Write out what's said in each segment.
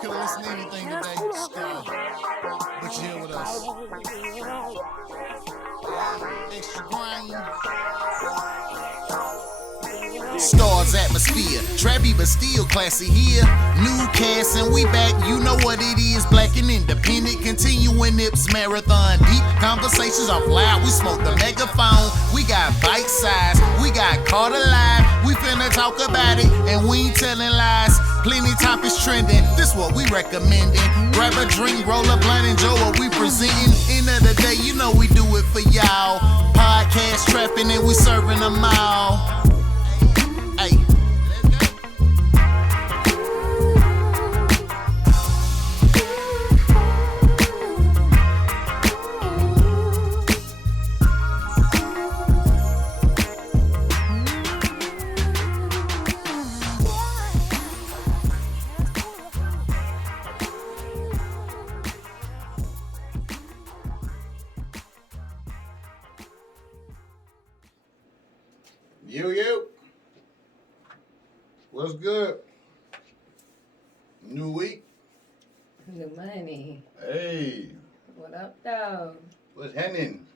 could have listened to anything today, Star. But you're here with us. Extra grain. Stars atmosphere, trappy but still classy here. New cast and we back, you know what it is. Black and independent, continuing Nips marathon. Deep conversations off loud, we smoke the megaphone. We got bite size, we got caught alive. We finna talk about it and we ain't telling lies. Plenty topics trending, this what we recommending. Grab a drink, roll a blunt, enjoy what we presenting. End of the day, you know we do it for y'all. Podcast trapping and we serving them all. Hey. Yo. What's good? New week. New money. Hey. What up, though? What's happening?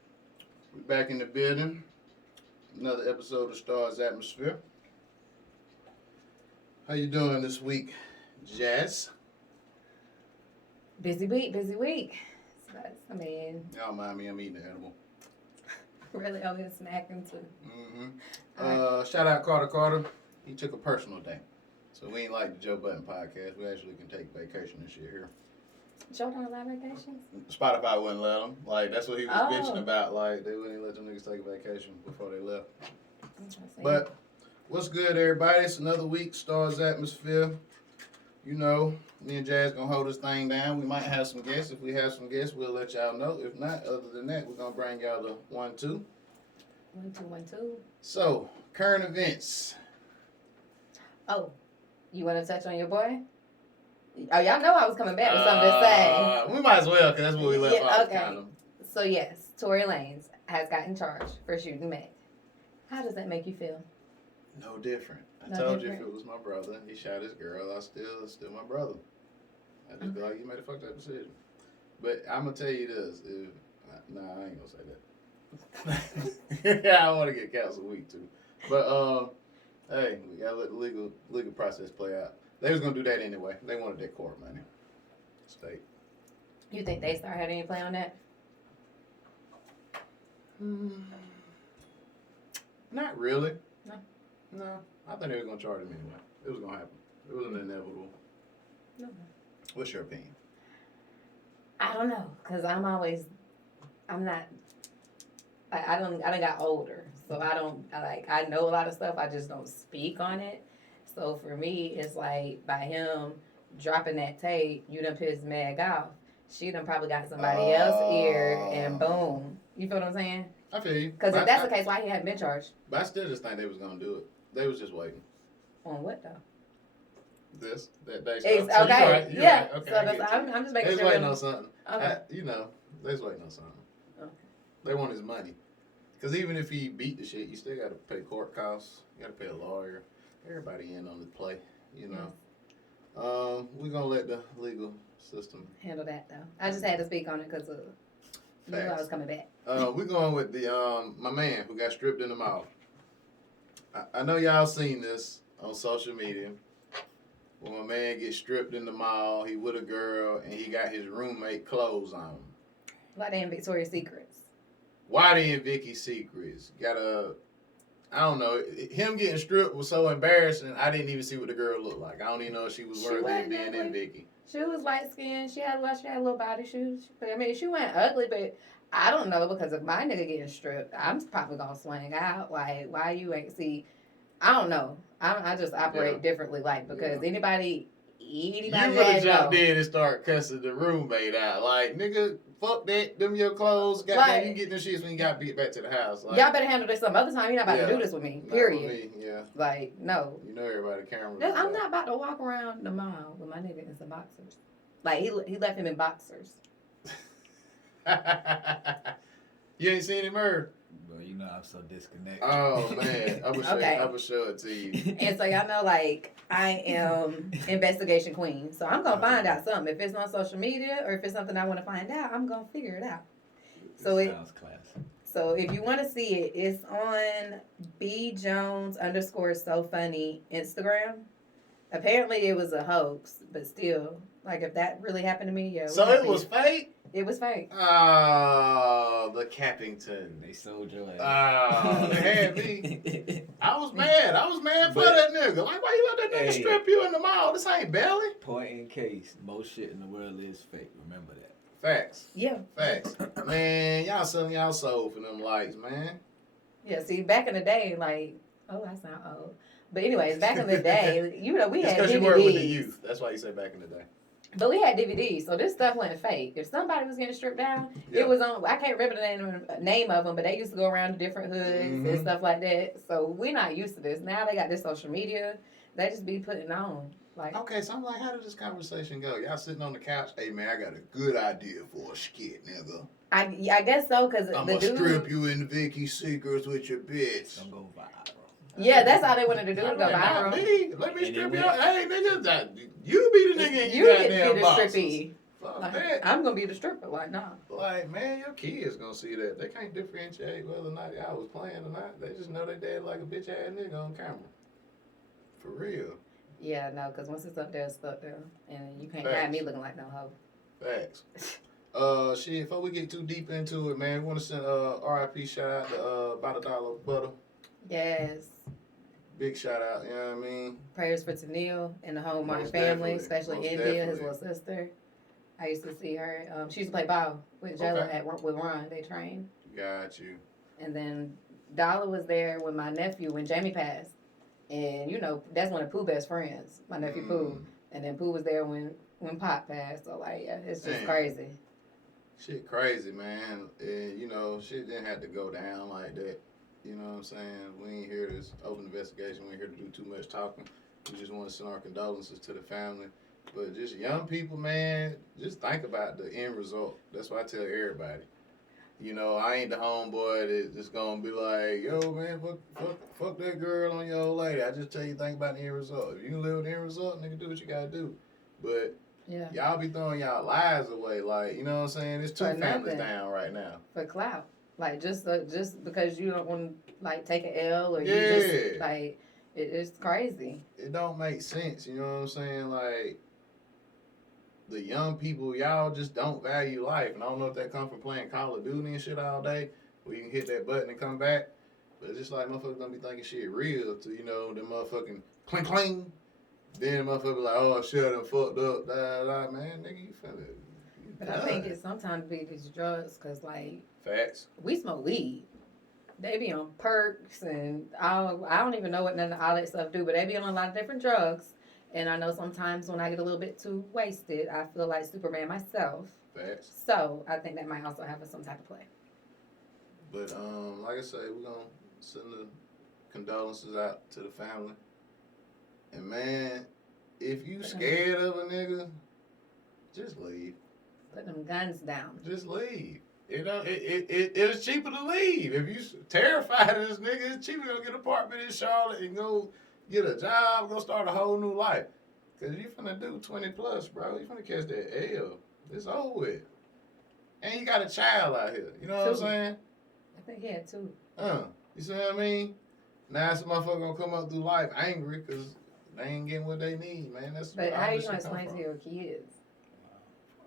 We back in the building. Another episode of Stars Atmosphere. How you doing this week, Jazz? Busy week. So I mean, Y'all mind me, I'm eating an edible. really over here snacking too. Shout out Carter. He took a personal day. So we ain't like the Joe Button podcast. We actually can take vacation and shit here. Joe don't allow vacations? Spotify wouldn't let him. Like, that's what he was bitching Oh. about. Like, they wouldn't let them niggas take a vacation before they left. I'm trying to say. But what's good, everybody? It's another week, Stars Atmosphere. You know, me and Jazz gonna hold this thing down. We might have some guests. If we have some guests, we'll let y'all know. If not, other than that, we're gonna bring y'all the 1-2. 1-2-1-2. So, current events. Oh, you want to touch on your boy? Oh, y'all know I was coming back with something to say. We might as well, because that's where we left off. Okay. Kind of. So yes, Tory Lanez has gotten charged for shooting Meg. How does that make you feel? No different. I No told different. you if it was my brother, he shot his girl, I still my brother. I just be like, you made a fucked up decision. But I'm gonna tell you this. Nah, I ain't gonna say that. I don't want to get canceled week too. But hey, we gotta let the legal process play out. They was gonna do that anyway. They wanted their court money. State. You think they start having any play on that? Not really. No. I think they were gonna charge him anyway. It was gonna happen. It was inevitable. No. What's your opinion? I don't know, cause I done got older, so I know a lot of stuff. I just don't speak on it. So for me, it's like by him dropping that tape, you done pissed Meg off. She done probably got somebody else's ear, and boom. You feel what I'm saying? I feel you. Because if that's the case, why he hadn't been charged? But I still just think they was gonna do it. They was just waiting. On what though? That day. It's, So okay. you're right. Yeah. Okay, So I that's, get you. I'm just They making was sure. waiting on something. Okay. They was waiting on something. Okay. They want his money. Because even if he beat the shit, you still got to pay court costs. You got to pay a lawyer. Everybody in on the play, you know. We're going to let the legal system Handle that though. I just had to speak on it because you knew I was coming back. we're going with the my man who got stripped in the mouth. I know y'all seen this on social media. When my man gets stripped in the mall, he with a girl, and he got his roommate clothes on. Like they in Victoria's Secrets. Why they in Vicky's Secrets? I don't know. Him getting stripped was so embarrassing, I didn't even see what the girl looked like. I don't even know if she was worthy of being in Vicky. She was light skinned. She had a little body. I mean, she wasn't ugly, but I don't know, because if my nigga getting stripped, I'm probably gonna swing out. Like, why you ain't see? I don't know. I just operate differently. Like, because anybody You would have jumped in and start cussing the roommate out. Like, nigga, fuck that. Them your clothes. Goddamn, you get them shits when you got to get back to the house. Like, y'all better handle this some other time. You're not about to do this with me. Period. With me, yeah. Like, no. You know everybody cameras. I'm not about to walk around the mall with my nigga in some boxers. Like, he left him in boxers. You ain't seen him, Irv? Bro, you know I'm so disconnected. Oh man, I'm gonna show it to you. And so y'all know, like, I am investigation queen. So I'm gonna find out something. If it's on social media or if it's something I want to find out, I'm gonna figure it out. So it sounds classy. So if you want to see it, it's on bjones_so funny Instagram. Apparently it was a hoax, but still, like if that really happened to me, yeah. So it was fake? It was fake. Oh, the Cappington. They sold your ass. Oh, they had me. I was mad. For that nigga. Like, why you let that nigga strip you in the mall? This ain't belly. Point in case, most shit in the world is fake. Remember that. Facts. Yeah. Facts. Man, y'all selling y'all soul for them likes, man. Yeah, see, back in the day, like, oh, I sound old. But anyways, back in the day, you know, we had DVDs. Because you work with the youth. That's why you say back in the day. But we had DVDs, so this stuff wasn't fake. If somebody was getting stripped down, it was on. I can't remember the name of them, but they used to go around to different hoods and stuff like that. So we're not used to this. Now they got this social media. They just be putting on. Like, okay, so I'm like, how did this conversation go? Y'all sitting on the couch? Hey man, I got a good idea for a skit, nigga. I guess so, because I'm gonna strip you in Vicky Secrets with your bitch. I'm gonna go viral. Yeah, that's all they wanted to do. Go viral. viral. Let me strip you. Hey nigga, you be the nigga in you your get goddamn the boxes. strippy. Fuck that. I'm gonna be the stripper. Like, nah. Like, man, your kids gonna see that. They can't differentiate whether or not y'all was playing or not. They just know they dad like a bitch ass nigga on camera. For real. Yeah, no, because once it's up there, it's up there. And you can't have me looking like no hoe. Facts. Shit, before we get too deep into it, man, we want to send RIP shout out to About $1 Butter. Yes. Big shout out, you know what I mean? Prayers for Tennille and the whole Martin Most family, definitely. especially Most India, his definitely. little sister. I used to see her. She used to play ball with Jello with Ron. They trained. Got you. And then Dollar was there when my nephew, when Jamie passed. And, you know, that's one of Pooh's best friends, my nephew Pooh. And then Pooh was there when Pop passed. So, like, yeah, it's just crazy. Shit crazy, man. And, you know, shit didn't have to go down like that. You know what I'm saying? We ain't here to open investigation. We ain't here to do too much talking. We just want to send our condolences to the family. But just young people, man, just think about the end result. That's what I tell everybody. You know, I ain't the homeboy that's just gonna be like, yo, man, fuck that girl on your old lady. I just tell you, think about the end result. If you can live with the end result, nigga, do what you gotta do. But y'all be throwing y'all lives away. Like, you know what I'm saying? There's two families down right now. For clout. Like, just because you don't want to, like, take an L or you just, like, it's crazy. It don't make sense, you know what I'm saying? Like, the young people, y'all just don't value life. And I don't know if that comes from playing Call of Duty and shit all day, where you can hit that button and come back. But it's just like motherfuckers don't be thinking shit real to, you know, the motherfucking cling cling. Then the motherfucker be like, oh shit, I done fucked up. Man, nigga, you finna. But I think it sometimes be these drugs, because, like, facts. We smoke weed. They be on perks and I don't even know what none of all that stuff do, but they be on a lot of different drugs. And I know sometimes when I get a little bit too wasted, I feel like Superman myself. Facts. So I think that might also have some type of play. But like I say, we're gonna send the condolences out to the family. And man, if you scared of a nigga, just leave. Put them guns down. Just leave. You know, it's cheaper to leave. If you terrified of this nigga, it's cheaper to go get an apartment in Charlotte and go get a job, go start a whole new life. Because you finna do 20 plus, bro. You finna catch that L. It's over with. And you got a child out here. You know what I'm saying? I think he had 2. You see what I mean? Now some motherfucker gonna come up through life angry because they ain't getting what they need, man. That's but how you gonna explain to your kids?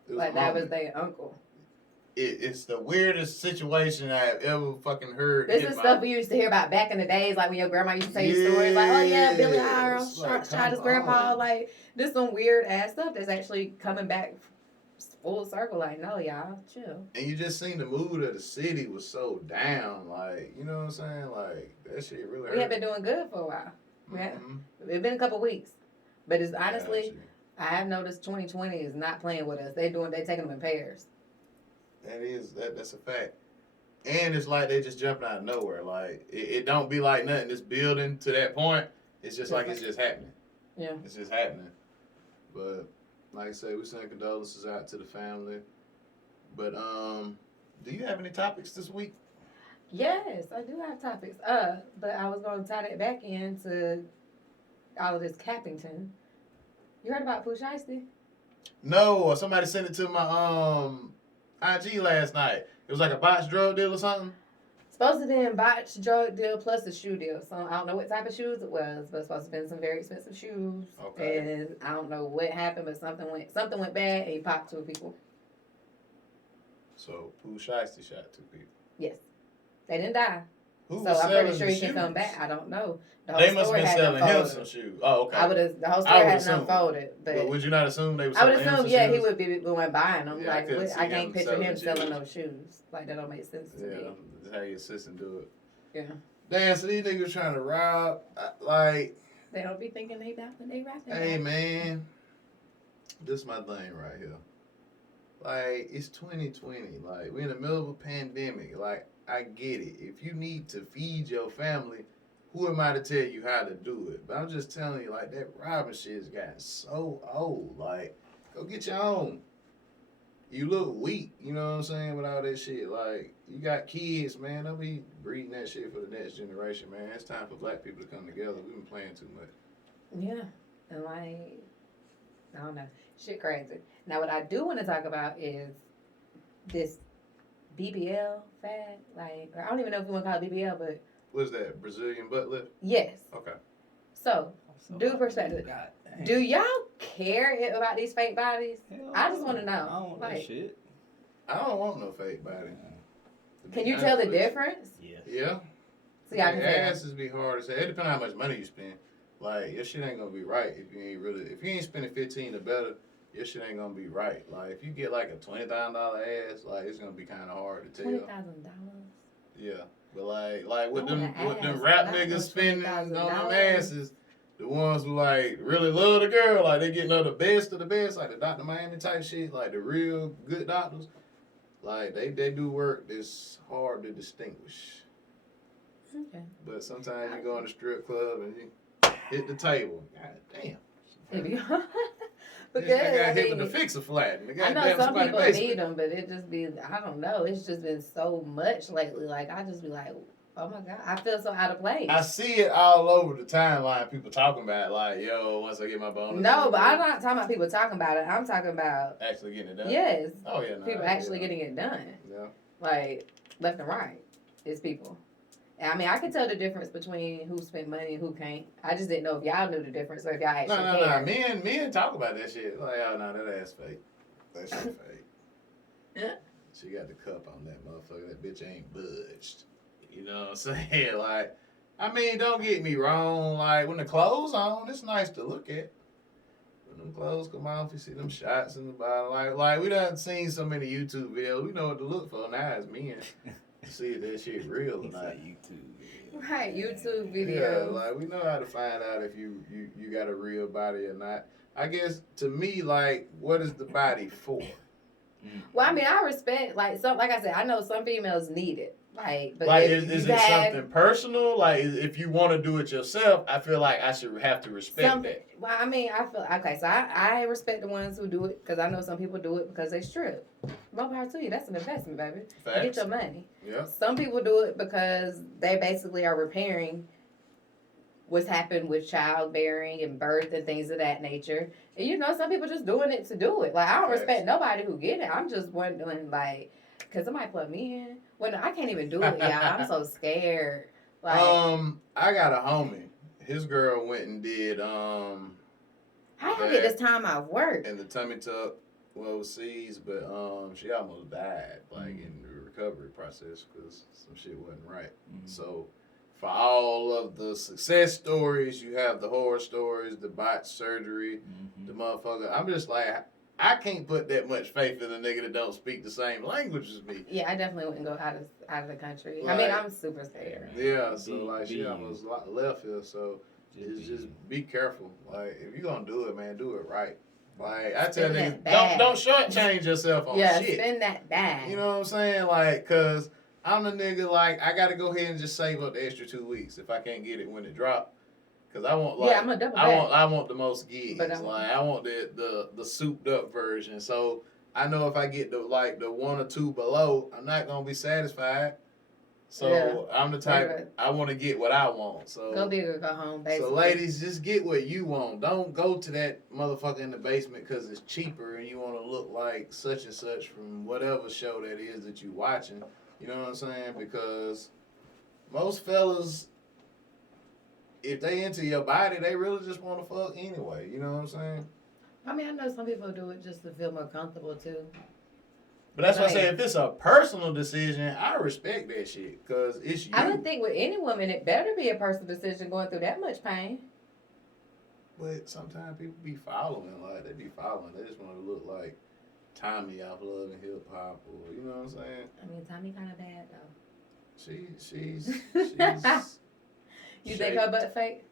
Like that was their uncle. It's the weirdest situation I've ever fucking heard. This is stuff we used to hear about back in the days, like when your grandma used to tell you stories, like, oh yeah, Billy Hire shot his grandpa. Like, this some weird ass stuff that's actually coming back full circle. Like, no, y'all, chill. And you just seen the mood of the city was so down. Like, you know what I'm saying? Like, that shit really hurt. We have been doing good for a while. It's been a couple weeks. But it's honestly, I have noticed 2020 is not playing with us. They taking them in pairs. That's a fact. And it's like they just jumping out of nowhere. Like, it don't be like nothing. It's building to that point. It's just like it's just happening. Yeah. It's just happening. But, like I say, we send condolences out to the family. But, do you have any topics this week? Yes, I do have topics. But I was going to tie that back into all of this Cappington. You heard about Pooh Shiesty? No, somebody sent it to my IG last night. It was like a botched drug deal or something. Supposed to be a botched drug deal plus a shoe deal. So I don't know what type of shoes it was, but it's supposed to have been some very expensive shoes. Okay. And I don't know what happened, but something went bad and he popped 2 people. So Pooh Shiesty shot 2 people. Yes. They didn't die. Who So was I'm selling pretty sure the he can shoes? come back. I don't know. The whole They must have story been hadn't selling him unfolded. some shoes. Oh, okay. The whole I story would hadn't assume. unfolded. But Would you not assume they were I would selling him assume, some yeah, shoes? he would be the one buying them. Yeah, I Like, couldn't see I can't him picture selling him shoes. selling those shoes. Like, that don't make sense to Yeah, me. that's how your assistant do it. Yeah. Damn, so these niggas trying to rob, like, They don't be thinking they about when they rapping. hey man, this is my thing right here. Like, it's 2020. Like, we're in the middle of a pandemic. Like, I get it. If you need to feed your family, who am I to tell you how to do it? But I'm just telling you, like, that robbing shit has gotten so old. Like, go get your own. You look weak, you know what I'm saying, with all that shit. Like, you got kids, man. Don't be breeding that shit for the next generation, man. It's time for black people to come together. We've been playing too much. Yeah. And like, I don't know. Shit crazy. Now, what I do want to talk about is this BBL fad. Like, I don't even know if you want to call it BBL, but What's that, Brazilian butt lift? yes. Okay. So, Dude perspective. God damn. do y'all care about these fake bodies? Hell I just no. want to know. I don't want Like, that shit. I don't want no fake body. To be can you honest tell the with you. difference? Yes. Yeah. See, I can Your tell. asses be hard to say. It depends on how much money you spend. Like, your shit ain't gonna be right if you ain't spending 15 or better, your shit ain't gonna be right. Like, if you get like a $20,000 ass, like, it's gonna be kind of hard to tell. $20,000. Yeah. But like with I them want an ass, rap but I niggas want spending on them $20,000. asses, the ones who like really love the girl, like they getting her the best of the best, like the Dr. Miami type shit, like the real good doctors, like they do work that's hard to distinguish. Okay. But sometimes you go in the strip club and you hit the table. God damn. Maybe. Because because I got I hit with mean, the fixer flat. And the I know goddamn some somebody people basement. need them, but it just be, I don't know. It's just been so much lately. Like, I just be like, oh my God, I feel so out of place. I see it all over the timeline. People talking about it, like, yo, once I get my bonus. No, but I'm not talking about people talking about it. I'm talking about, Actually getting it done. yes, Oh yeah. Nah, people actually getting it done. Yeah. Like, left and right is people. And I mean, I can tell the difference between who spent money and who can't. I just didn't know if y'all knew the difference or if y'all actually No. cared. Men talk about that shit. Like, oh no, that ass fake. That shit fake. Yeah. She got the cup on that motherfucker. That bitch ain't budged. You know what I'm saying? Like, I mean, don't get me wrong. Like, when the clothes on, it's nice to look at. When them clothes come off, you see them shots in the bottom. Like we done seen so many YouTube videos. We know what to look for now as men. To see if that shit real or He not. said YouTube. Right, YouTube Yeah, videos. like we know how to find out if you got a real body or not. I guess to me, like, what is the body for? Well, I mean, I respect, like I said, I know some females need it. Like, but Like, if is you it had something personal? Like, if you want to do it yourself, I feel like I should have to respect something, that. well, I mean, I feel, okay, so I respect the ones who do it because I know some people do it because they strip. More power to you. That's an investment, baby. You get Facts. your money. Yeah. Some people do it because they basically are repairing what's happened with childbearing and birth and things of that nature. And you know, some people just doing it to do it. Like, I don't Facts. respect nobody who get it. I'm just wondering, like, because somebody plug me in. Well, I can't even do it, y'all. I'm so scared. Like, I got a homie. His girl went and did how y'all get this time off work? in the tummy tuck overseas, but she almost died like in the recovery process because some shit wasn't right. So for all of the success stories, you have the horror stories, the botched surgery, the motherfucker. I'm just like, I can't put that much faith in a nigga that don't speak the same language as me. Yeah, I definitely wouldn't go out of the country. I Like, mean, I'm super scared. Yeah, so Be- like she be- almost left here. So just be careful. Like, if you gonna do it, man, do it right. Like, I tell Spend niggas, that bag. don't shortchange yourself on Yeah, shit. spend that bag. You know what I'm saying? Like, cause I'm the nigga, like, I gotta go ahead and just save up the extra 2 weeks if I can't get it when it drop. Cause I want, like, Yeah, I'm a double back. I want the most gigs. But I want the souped up version. So I know if I get the 1 or 2 below, I'm not gonna be satisfied. So I'm the type, I want to get what I want. So go big or go home, basically. So ladies, just get what you want. Don't go to that motherfucker in the basement because it's cheaper and you want to look like such and such from whatever show that is that you watching. You know what I'm saying? Because most fellas, if they into your body, they really just want to fuck anyway. You know what I'm saying? I mean, I know some people do it just to feel more comfortable too. But that's why I say if it's a personal decision, I respect that shit because it's you. I would think with any woman, it better be a personal decision going through that much pain. But sometimes people be following, like they be following. They just want to look like Tommy off Love and Hip Hop, or you know what I'm saying? I mean, Tommy kind of bad though. She's You think her butt fake?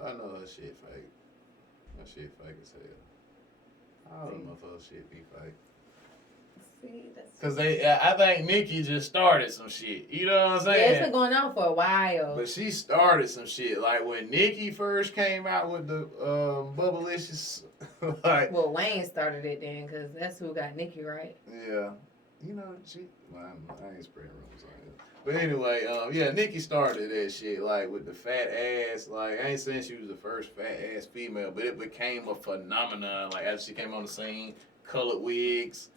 I know her shit fake. Her shit fake as hell. All them motherfuckers shit be fake. See, that's Cause I think Nikki just started some shit. You know what I'm saying? Yeah, it's been going on for a while. But she started some shit. Like when Nikki first came out with the Bubblicious, like. Well, Wayne started it then, cause that's who got Nikki, right? Yeah, you know well, I ain't spreading rumors on it. But anyway, yeah, Nikki started that shit like with the fat ass. Like I ain't saying she was the first fat ass female, but it became a phenomenon. Like after she came on the scene, colored wigs.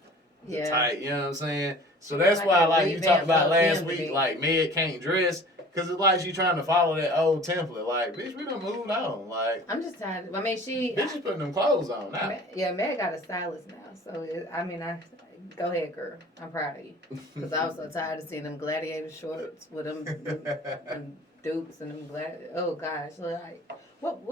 The tight, you know what I'm saying? So that's why, like you talked about last week, like Meg can't dress, because it's like she trying to follow that old template. Like, bitch, we done moved on. Like, I'm just tired. I mean, bitch is putting them clothes on now. Yeah, Meg got a stylist now. So, go ahead, girl. I'm proud of you. Because I was so tired of seeing them gladiator shorts with them dukes and them oh, gosh. So, like,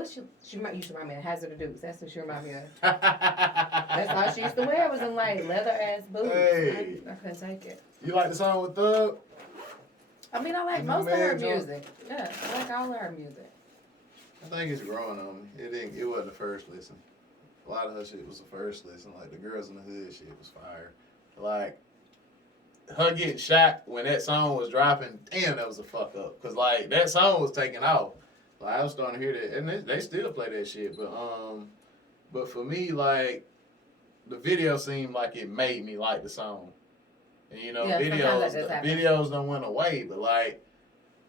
she used to remind me of Hazard of Dukes. That's what she reminded me of. That's all she used to wear was them, like, leather-ass boots. Hey. I couldn't take it. You like the song with Thug? I mean, I like most of her music. Yeah, I like all of her music. I think it's growing on me. It wasn't the first listen. A lot of her shit was the first listen. Like, the Girls in the Hood shit was fire. Like, her getting shot when that song was dropping, damn, that was a fuck up. Because, like, that song was taking off. Like, I was starting to hear that, and they still play that shit. But for me, like, the video seemed like it made me like the song. And, you know, videos don't went away, but, like,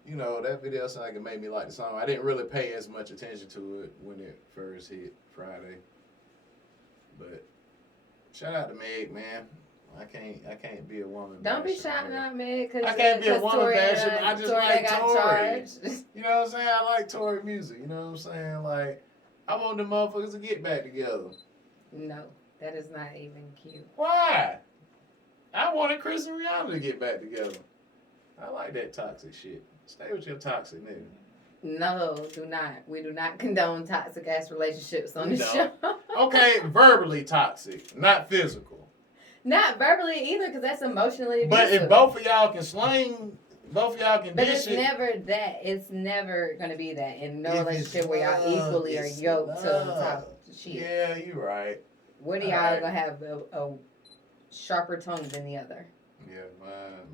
you know, that video sounded like it made me like the song. I didn't really pay as much attention to it when it first hit Friday. But shout out to Meg, man. I can't be a woman. Don't be shouting out Meg because I can't be a woman basher. I just like Tory. Charged. You know what I'm saying? I like Tory music. You know what I'm saying? Like, I want them motherfuckers to get back together. No, that is not even cute. Why? I wanted Chris and Rihanna to get back together. I like that toxic shit. Stay with your toxic nigga. No, do not. We do not condone toxic ass relationships on this show. Okay, verbally toxic, not physical. Not verbally either, because that's emotionally abusive. But if both of y'all can sling, both of y'all can but dish it's it. never that. It's never going to be that in no relationship where y'all equally are yoked to the top shit. Yeah, you're right. What are y'all going to have a sharper tongue than the other? Yeah,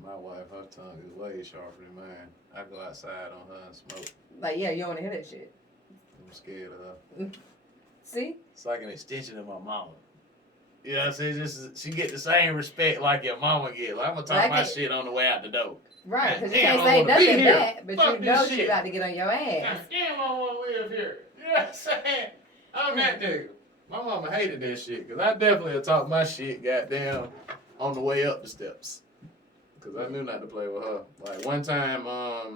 my wife, her tongue is way sharper than mine. I go outside on her and smoke. Like, yeah, you don't want to hear that shit. I'm scared of her. See? It's like an extension of my mama. You know what I'm saying? Just she get the same respect like your mama get. Like, I'm gonna talk my shit on the way out the door. Right, because you can't say nothing back, but you know she about to get on your ass. Damn, I want to live here. You know what I'm saying? I'm that nigga. My mama hated that shit, because I definitely would talk my shit, goddamn, on the way up the steps. Because I knew not to play with her. Like, one time,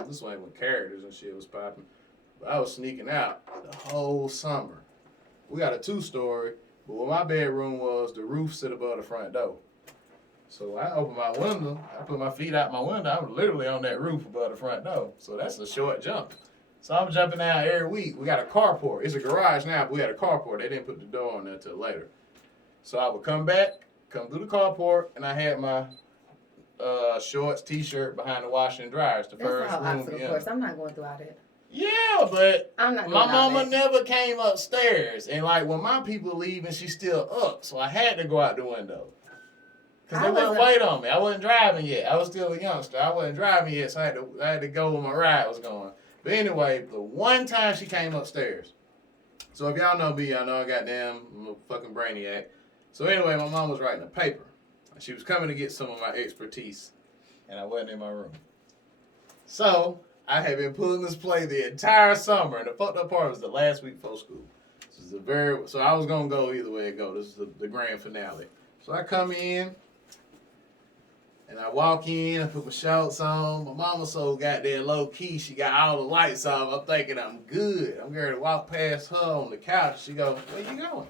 this one when characters and shit was popping, but I was sneaking out the whole summer. We got a 2-story. But where my bedroom was, the roof sit above the front door. So I opened my window. I put my feet out my window. I was literally on that roof above the front door. So that's a short jump. So I'm jumping out every week. We got a carport. It's a garage now, but we had a carport. They didn't put the door on there until later. So I would come through the carport, and I had my shorts, T-shirt behind the washer and dryers. That's first room. Obstacle course. I'm not going through all that. Yeah, but I'm not my mama never came upstairs. And, like, when my people leaving, she's still up. So I had to go out the window. Because they wouldn't wait on me. I wasn't driving yet. I was still a youngster. I wasn't driving yet, so I had to go where my ride was going. But anyway, the one time she came upstairs. So if y'all know me, y'all know I'm a fucking brainiac. So anyway, my mom was writing a paper. She was coming to get some of my expertise. And I wasn't in my room. So I had been pulling this play the entire summer, and the fucked up part was the last week before school. So I was gonna go either way it go. This is the grand finale. So I come in, and I walk in. I put my shorts on. My mama so goddamn low key. She got all the lights off. I'm thinking I'm good. I'm going to walk past her on the couch. She go, "Where you going?"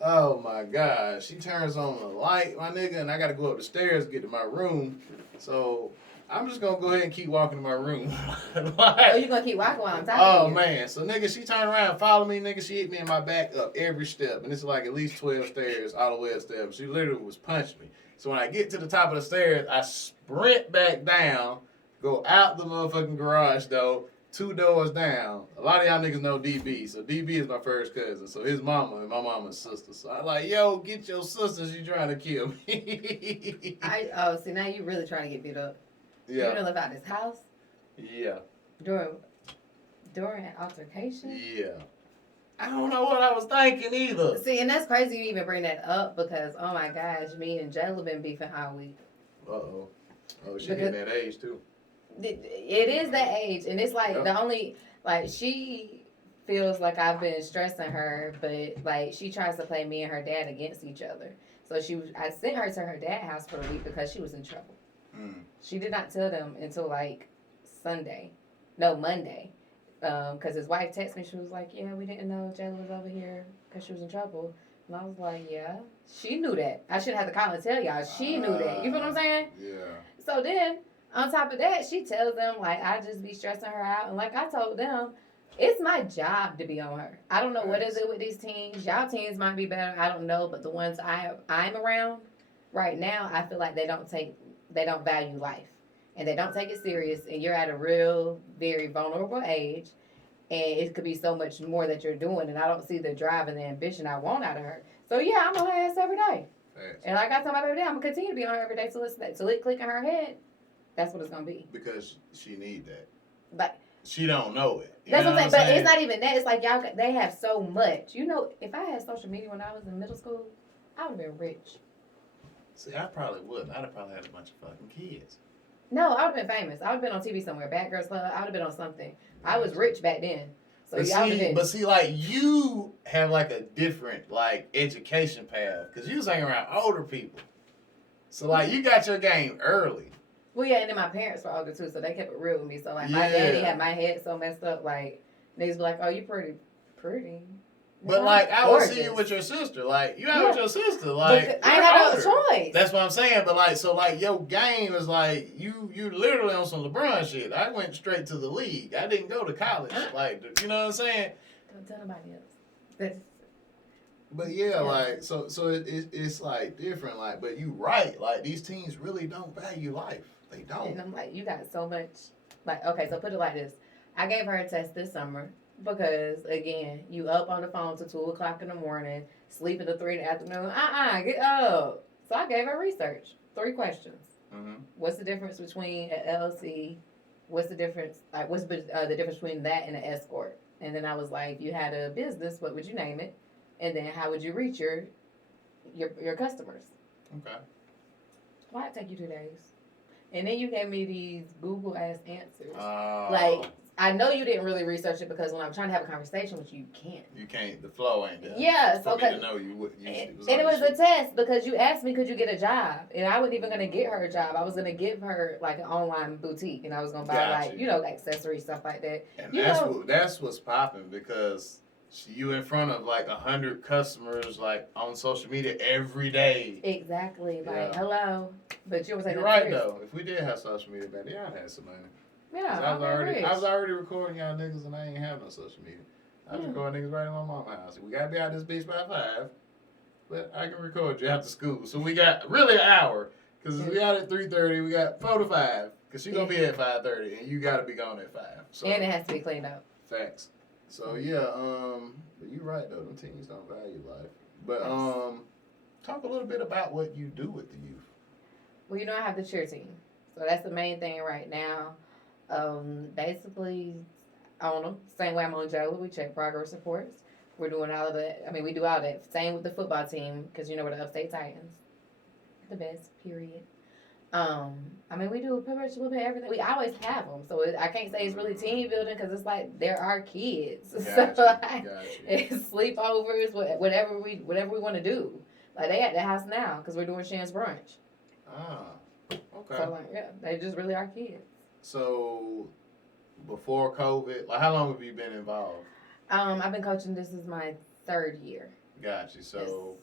Oh my God. She turns on the light, my nigga, and I got to go up the stairs to get to my room. So I'm just going to go ahead and keep walking to my room. Oh, you gonna keep walking while I'm talking to you? Man. So, nigga, she turned around and followed me. Nigga, she hit me in my back up every step. And it's like at least 12 stairs all the way up stairs. She literally was punching me. So when I get to the top of the stairs, I sprint back down, go out the motherfucking garage door, 2 doors down. A lot of y'all niggas know DB. So DB is my first cousin. So his mama and my mama's sister. So I like, yo, get your sisters. You trying to kill me. See, now you really trying to get beat up. Yeah. You done left out this house? Yeah. During an altercation? Yeah. I don't know what I was thinking either. See, and that's crazy you even bring that up because, oh my gosh, me and Jayla been beefing all week. Uh-oh. Oh, she in that age, too. It is that age, and it's like the only, like, she feels like I've been stressing her, but, like, she tries to play me and her dad against each other. So I sent her to her dad's house for a week because she was in trouble. She did not tell them until, like, Monday. Because his wife texted me, she was like, yeah, we didn't know Jayla was over here because she was in trouble. And I was like, yeah. She knew that. I should have to call and tell y'all. She knew that. You feel what I'm saying? Yeah. So then, on top of that, she tells them, like, I just be stressing her out. And like I told them, it's my job to be on her. I don't know what is it with these teens. Y'all teens might be better. I don't know. But the ones I'm around right now, I feel like they don't value life. And they don't take it serious, and you're at a real, very vulnerable age, and it could be so much more that you're doing, and I don't see the drive and the ambition I want out of her. So yeah, I'm on her ass every day. Thanks. And like I told my baby, I'm gonna continue to be on her every day till it click in her head. That's what it's gonna be. Because she need that. But she don't know it. That's what I'm saying. But it's not even that. It's like they have so much. You know, if I had social media when I was in middle school, I would have been rich. See, I probably would. I'd have probably had a bunch of fucking kids. No, I would have been famous. I would have been on TV somewhere. Bad Girls Club. I would have been on something. I was rich back then. So but see, like, you have, like, a different, like, education path. Because you was hanging around older people. So, like, you got your game early. Well, yeah, and then my parents were older, too, so they kept it real with me. So, like, my daddy had my head so messed up, like, niggas be like, oh, you pretty. But, like, I would see you with your sister. Like, you out with your sister. Like, I ain't have no choice. That's what I'm saying. But, like, so, like, your game is, like, you literally on some LeBron shit. I went straight to the league. I didn't go to college. Like, you know what I'm saying? Don't tell nobody else. But, yeah, like, so it's, like, different. Like, but you right. Like, these teens really don't value life. They don't. And I'm like, you got so much. Like, okay, so put it like this. I gave her a test this summer. Because, again, you up on the phone till 2 o'clock in the morning, sleep until 3 in the afternoon. Get up. So I gave her research. 3 questions. Mm-hmm. What's the difference between an LLC? What's the difference? Like, what's the difference between that and an escort? And then I was like, if you had a business, what would you name it? And then how would you reach your customers? Okay. Why'd it take you 2 days? And then you gave me these Google-ass answers. Like, I know you didn't really research it because when I'm trying to have a conversation with you, you can't. You can't. The flow ain't there. Yes, for okay. me to know you would. And it was a test because you asked me, could you get a job? And I wasn't even going to get her a job. I was going to give her like an online boutique, and I was going to buy accessories, stuff like that. And that's what's popping because you in front of like 100 customers like on social media every day. Exactly. Like, hello. But you were saying you're right though. If we did have social media back then, I'd have some money. Yeah, I was already recording y'all niggas and I ain't have no social media. I was recording niggas right in my mama's house. We gotta be out this bitch by 5, but I can record you after school. So we got really an hour because we out at 3:30. We got 4 to 5 because she gonna be at 5:30 and you gotta be gone at 5. So, and it has to be cleaned up. Facts. So yeah, but you right though. Them teens don't value life. But talk a little bit about what you do with the youth. Well, you know I have the cheer team, so that's the main thing right now. Basically, on them. Same way I'm on Jayla, we check progress reports. We're doing all of that. I mean, we do all that. Same with the football team, because you know we're the Upstate Titans. The best, period. I mean, we do pretty much a little bit of everything. We always have them, so I can't say it's really team building because it's like they're our kids. Gotcha, So like, gotcha. it's sleepovers, whatever we want to do. Like they at the house now because we're doing Shan's brunch. Ah, okay. So like, yeah, they just really our kids. So, before COVID, like how long have you been involved? I've been coaching. This is my 3rd year. Gotcha. So,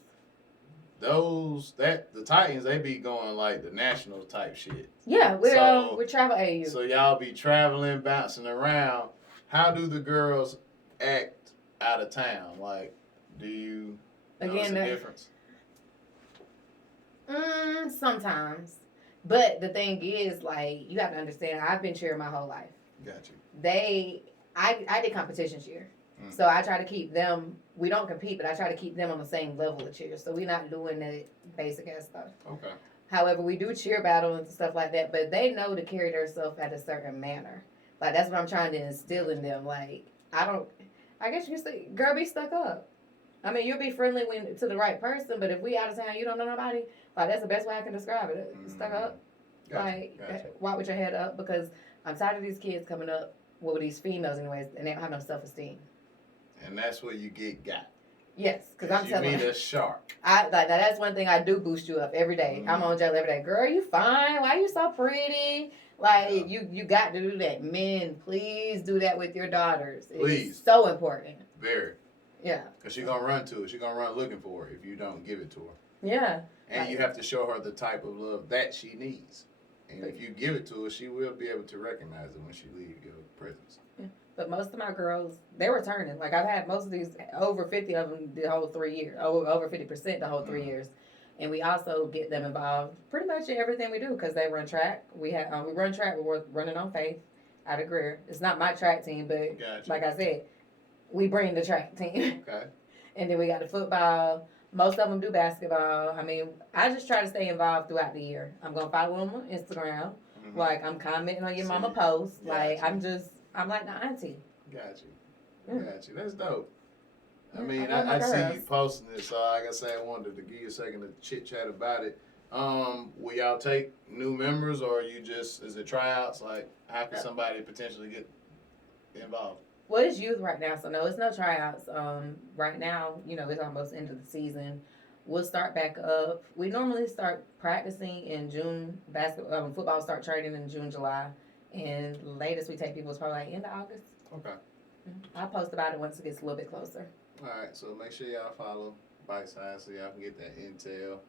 the Titans, they be going like the national type shit. Yeah, we're travel AU. So y'all be traveling, bouncing around. How do the girls act out of town? Like, do you notice a difference? Sometimes. But the thing is, like, you have to understand, I've been cheering my whole life. Gotcha. I did competition cheer. So I try to keep them, we don't compete, but I try to keep them on the same level of cheer. So we're not doing the basic ass stuff. Okay. However, we do cheer battles and stuff like that, but they know to carry themselves at a certain manner. Like, that's what I'm trying to instill in them. Like, I guess you can say, girl, be stuck up. I mean, you'll be friendly to the right person, but if we out of town, you don't know nobody, like, that's the best way I can describe it. Stuck up. Gotcha. Walk with your head up, because I'm tired of these kids coming up, well, these females anyways, and they don't have no self-esteem. And that's where you get got. Yes, because I'm telling you. You meet a shark. That's one thing I do boost you up every day. I'm on jail every day. Girl, you fine. Why you so pretty? Like, you got to do that. Men, please do that with your daughters. Please. It's so important. Very. Yeah. Because she's going to run to it. She's going to run looking for it if you don't give it to her. Yeah. And you have to show her the type of love that she needs. And if you give it to her, she will be able to recognize it when she leaves your presence. Yeah. But most of my girls, they're returning. Like, I've had most of these, over 50 of them the whole 3 years. Over 50% the whole 3 years. And we also get them involved pretty much in everything we do because they run track. We run track. We're running on Faith out of Greer. It's not my track team, but like I said, we bring the track team. Okay. And then we got the football. Most of them do basketball. I mean, I just try to stay involved throughout the year. I'm going to follow them on Instagram. Mm-hmm. Like, I'm commenting on your mama posts. Like, I'm like the auntie. Got you. That's dope. I mean, I see you posting it, so like I say, I wanted to give you a second to chit-chat about it. Will y'all take new members, or is it tryouts? Like, how can somebody potentially get involved? Well, it's youth right now, so no, it's no tryouts. Right now, it's almost end of the season. We'll start back up. We normally start practicing in June. Football start training in June, July. And latest we take people is probably like end of August. Okay. I'll post about it once it gets a little bit closer. All right, so make sure y'all follow Bite Size so y'all can get that intel.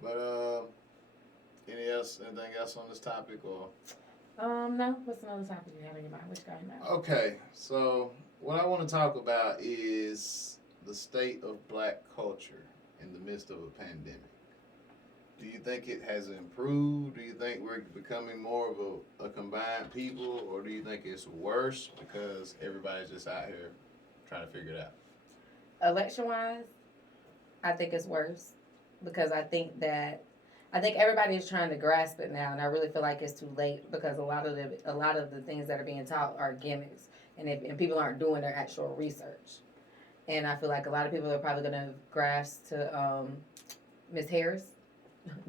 But anything else on this topic or? No. What's another topic you have in your mind? What you got in mind? Okay, so what I want to talk about is the state of black culture in the midst of a pandemic. Do you think it has improved? Do you think we're becoming more of a combined people, or do you think it's worse because everybody's just out here trying to figure it out? Election-wise, I think it's worse because I think everybody is trying to grasp it now, and I really feel like it's too late because a lot of the things that are being taught are gimmicks, and people aren't doing their actual research. And I feel like a lot of people are probably going to grasp to Ms. Harris.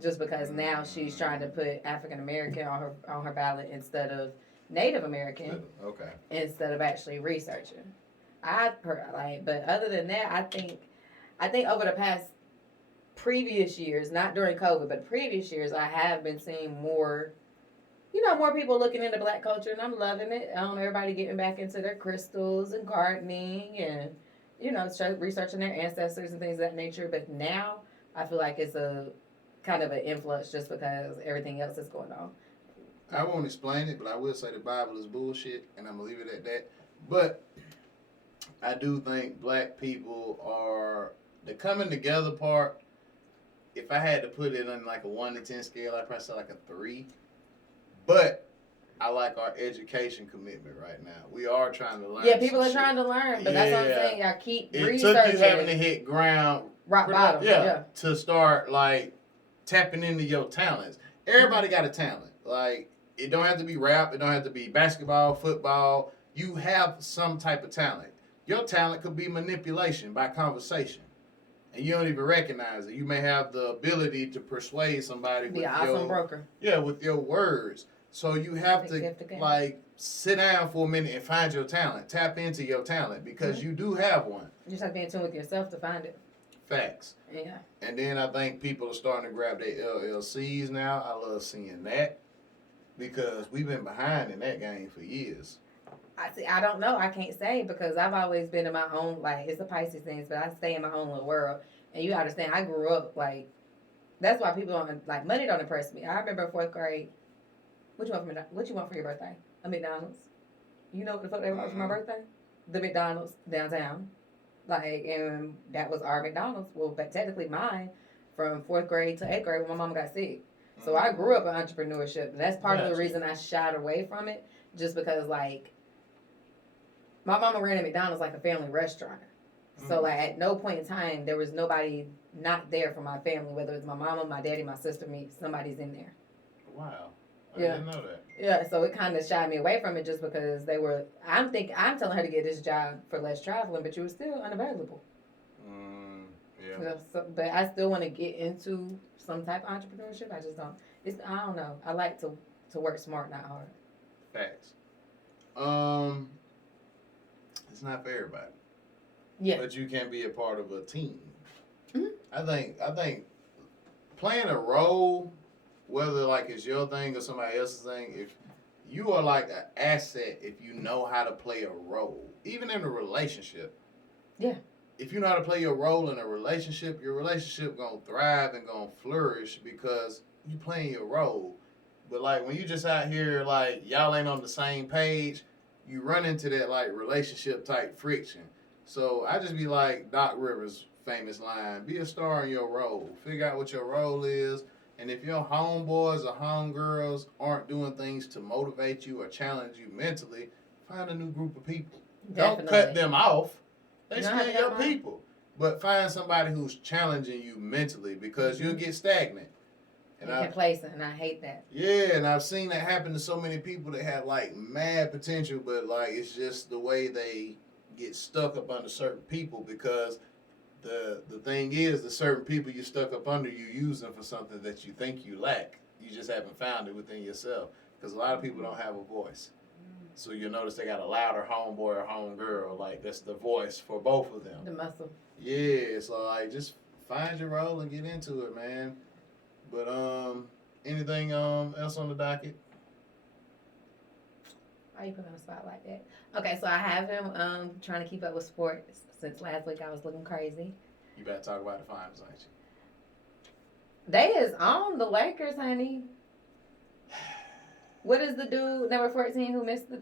Just because now she's trying to put African American on her ballot instead of Native American. Okay. Instead of actually researching. But other than that, I think over the past previous years, not during COVID, but previous years, I have been seeing more people looking into black culture, and I'm loving it. Everybody getting back into their crystals and gardening and researching their ancestors and things of that nature. But now I feel like it's a kind of an influx just because everything else is going on. I won't explain it, but I will say the Bible is bullshit, and I'm going to leave it at that. But I do think black people the coming together part, if I had to put it on like a 1 to 10 scale, I'd probably say like a 3. But I like our education commitment right now. We are trying to learn. Yeah, people are trying to learn, but that's what I'm saying. Y'all keep researching. It took you having to hit ground. Rock bottom. Yeah. To start like tapping into your talents. Everybody got a talent. Like, it don't have to be rap. It don't have to be basketball, football. You have some type of talent. Your talent could be manipulation by conversation. and you don't even recognize it. You may have the ability to persuade somebody with Be an awesome broker. with your words. So you have to like sit down for a minute and find your talent. Tap into your talent because you do have one. You just have to be in tune with yourself to find it. Facts. Yeah. And then I think people are starting to grab their LLCs now. I love seeing that because we've been behind in that game for years. I don't know. I can't say because I've always been in my own, like, it's a Pisces thing, but I stay in my own little world. And you understand, I grew up, like, that's why people don't, like, money don't impress me. I remember 4th grade. What you want for your birthday? A McDonald's. You know what the fuck they want for my birthday? The McDonald's downtown. Like, and that was our McDonald's. Well, but technically mine from 4th grade to 8th grade when my mama got sick. So I grew up in entrepreneurship. And that's part of the reason I shied away from it. Just because, like, my mama ran a McDonald's like a family restaurant. So, like, at no point in time, there was nobody not there for my family, whether it's my mama, my daddy, my sister, me, somebody's in there. Wow. I didn't know that. Yeah, so it kind of shied me away from it just because they were, I'm telling her to get this job for less traveling, but you were still unavailable. Yeah. So, but I still want to get into some type of entrepreneurship. I just don't, I don't know. I like to work smart, not hard. Facts. It's not for everybody. Yeah. But you can be a part of a team. Mm-hmm. I think playing a role, whether like it's your thing or somebody else's thing, if you are like an asset, if you know how to play a role, even in a relationship. Yeah. If you know how to play your role in a relationship, your relationship gonna thrive and gonna flourish because you playing your role. But like when you just out here like y'all ain't on the same page, you run into that like relationship type friction. So I just be like Doc Rivers' famous line, be a star in your role. Figure out what your role is. And if your homeboys or homegirls aren't doing things to motivate you or challenge you mentally, find a new group of people. Definitely. Don't cut them off. They You know still how your to people. But find somebody who's challenging you mentally because you'll get stagnant. And complacent, and I hate that. Yeah, and I've seen that happen to so many people that have like mad potential, but like it's just the way they get stuck up under certain people because the thing is the certain people you stuck up under you use them for something that you think you lack. You just haven't found it within yourself because a lot of people don't have a voice. So you'll notice they got a louder homeboy or homegirl. Like that's the voice for both of them. The muscle. Yeah, so like just find your role and get into it, man. But anything else on the docket? Why you put me on the spot like that? Okay, so I have him trying to keep up with sports since last week. I was looking crazy. You better talk about the finals, ain't you? They is on the Lakers, honey. What is the dude number 14 who missed the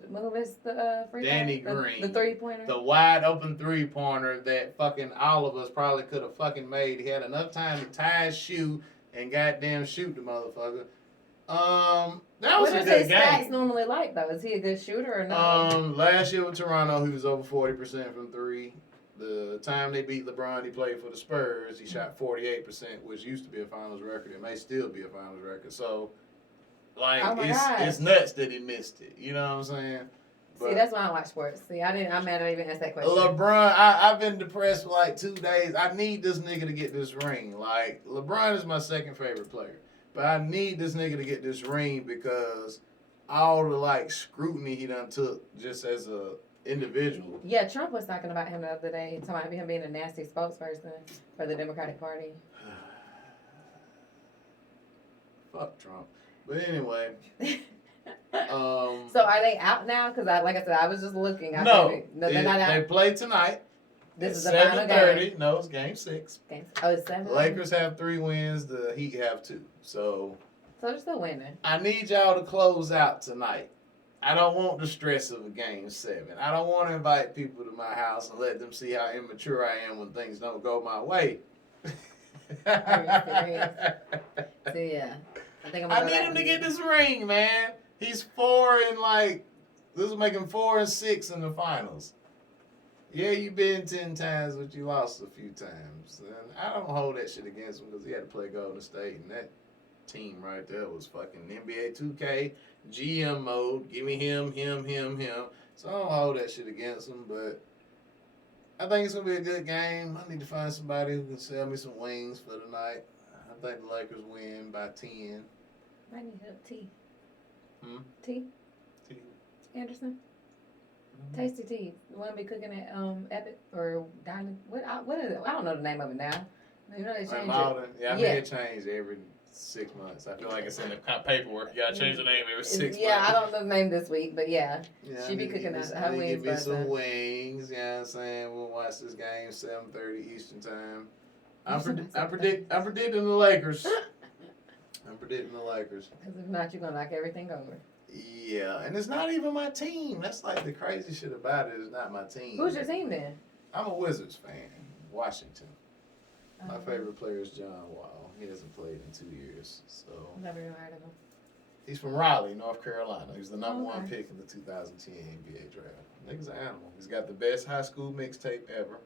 free throw? Danny Green. The 3-pointer. The wide open 3-pointer that fucking all of us probably could have fucking made. He had enough time to tie his shoe and goddamn shoot the motherfucker. That was what a is good his game. stats normally like though? Is he a good shooter or not? Last year with Toronto, he was over 40% from three. The time they beat LeBron, he played for the Spurs. He shot 48%, which used to be a finals record. It may still be a finals record. So, like, it's nuts that he missed it. You know what I'm saying? But see, that's why I watch sports. See, I'm mad I even asked that question. LeBron, I've been depressed for like 2 days. I need this nigga to get this ring. Like, LeBron is my second favorite player. But I need this nigga to get this ring because all the, like, scrutiny he done took just as a individual. Yeah, Trump was talking about him the other day, talking about him being a nasty spokesperson for the Democratic Party. Fuck Trump. But anyway. So are they out now? Because like I said, I was just looking. They're not out. They play tonight. This is the final game. No, it's game 6. Oh, it's 7. Lakers have 3 wins. The Heat have 2. So they're still winning. I need y'all to close out tonight. I don't want the stress of a game 7. I don't want to invite people to my house and let them see how immature I am when things don't go my way. So yeah, I need him to get this ring, man. He's 4 and like this will make him 4 and 6 in the finals. Yeah, you've been 10 times, but you lost a few times. And I don't hold that shit against him because he had to play Golden State, and that team right there was fucking NBA 2K, GM mode. Give me him. So I don't hold that shit against him, but I think it's gonna be a good game. I need to find somebody who can sell me some wings for the night. I think the Lakers win by 10. I need help. T. T. Anderson. Tasty Tea. The one be cooking at Epic or Dining. What is it? I don't know the name of it now. You know they change it. Yeah, I mean it changed every 6 months. I feel like it's in the paperwork. You gotta change the name every 6 months. Yeah, I don't know the name this week, but yeah. Yeah, She be cooking her wings. Give me some wings. You know what I'm saying? We'll watch this game 7:30 Eastern time. I'm predicting the Lakers. I'm predicting the Lakers. Because if not, you're gonna knock everything over. Yeah, and it's not even my team. That's like the crazy shit about it. It's not my team. Who's your team then? I'm a Wizards fan. Washington. My favorite player is John Wall. He hasn't played in 2 years, so. Never even heard of him. He's from Raleigh, North Carolina. He's the number one pick in the 2010 NBA draft. Nigga's an animal. He's got the best high school mixtape ever.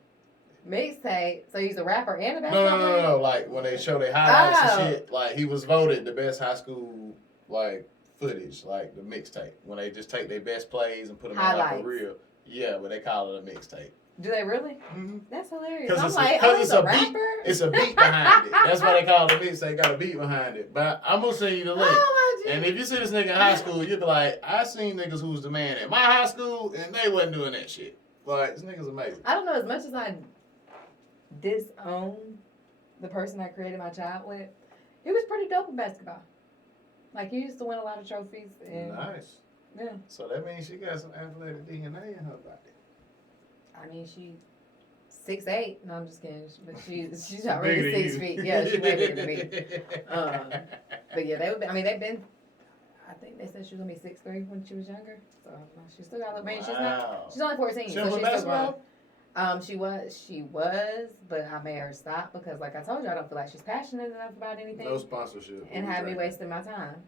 Mixtape? So he's a rapper and a basketball player? No. Like when they show their highlights and shit, like he was voted the best high school like footage, like the mixtape. When they just take their best plays and put them on like a reel. Yeah, but they call it a mixtape. Do they really? Mm-hmm. That's hilarious. Because it's a beat. rapper? It's a beat behind it. That's why they call it a mixtape. Got a beat behind it. But I'm gonna send you the link. Oh, and if you see this nigga in high school, you'll be like, I seen niggas who was the man at my high school, and they wasn't doing that shit. Like, this nigga's amazing. I don't know, as much as I disown the person I created my child with, he was pretty dope in basketball. Like, he used to win a lot of trophies. And, nice. Yeah. So that means she got some athletic DNA in her body. I mean, she 6'8". No, I'm just kidding. But she's already 6 feet. Yeah, she's way bigger than me. But yeah, they've been. I think they said she was gonna be 6'3" when she was younger. So she still got a little. Man, she's only 14. She so she's basketball? She was, but I made her stop because, like I told you, I don't feel like she's passionate enough about anything. No sponsorship. And had me wasting my time.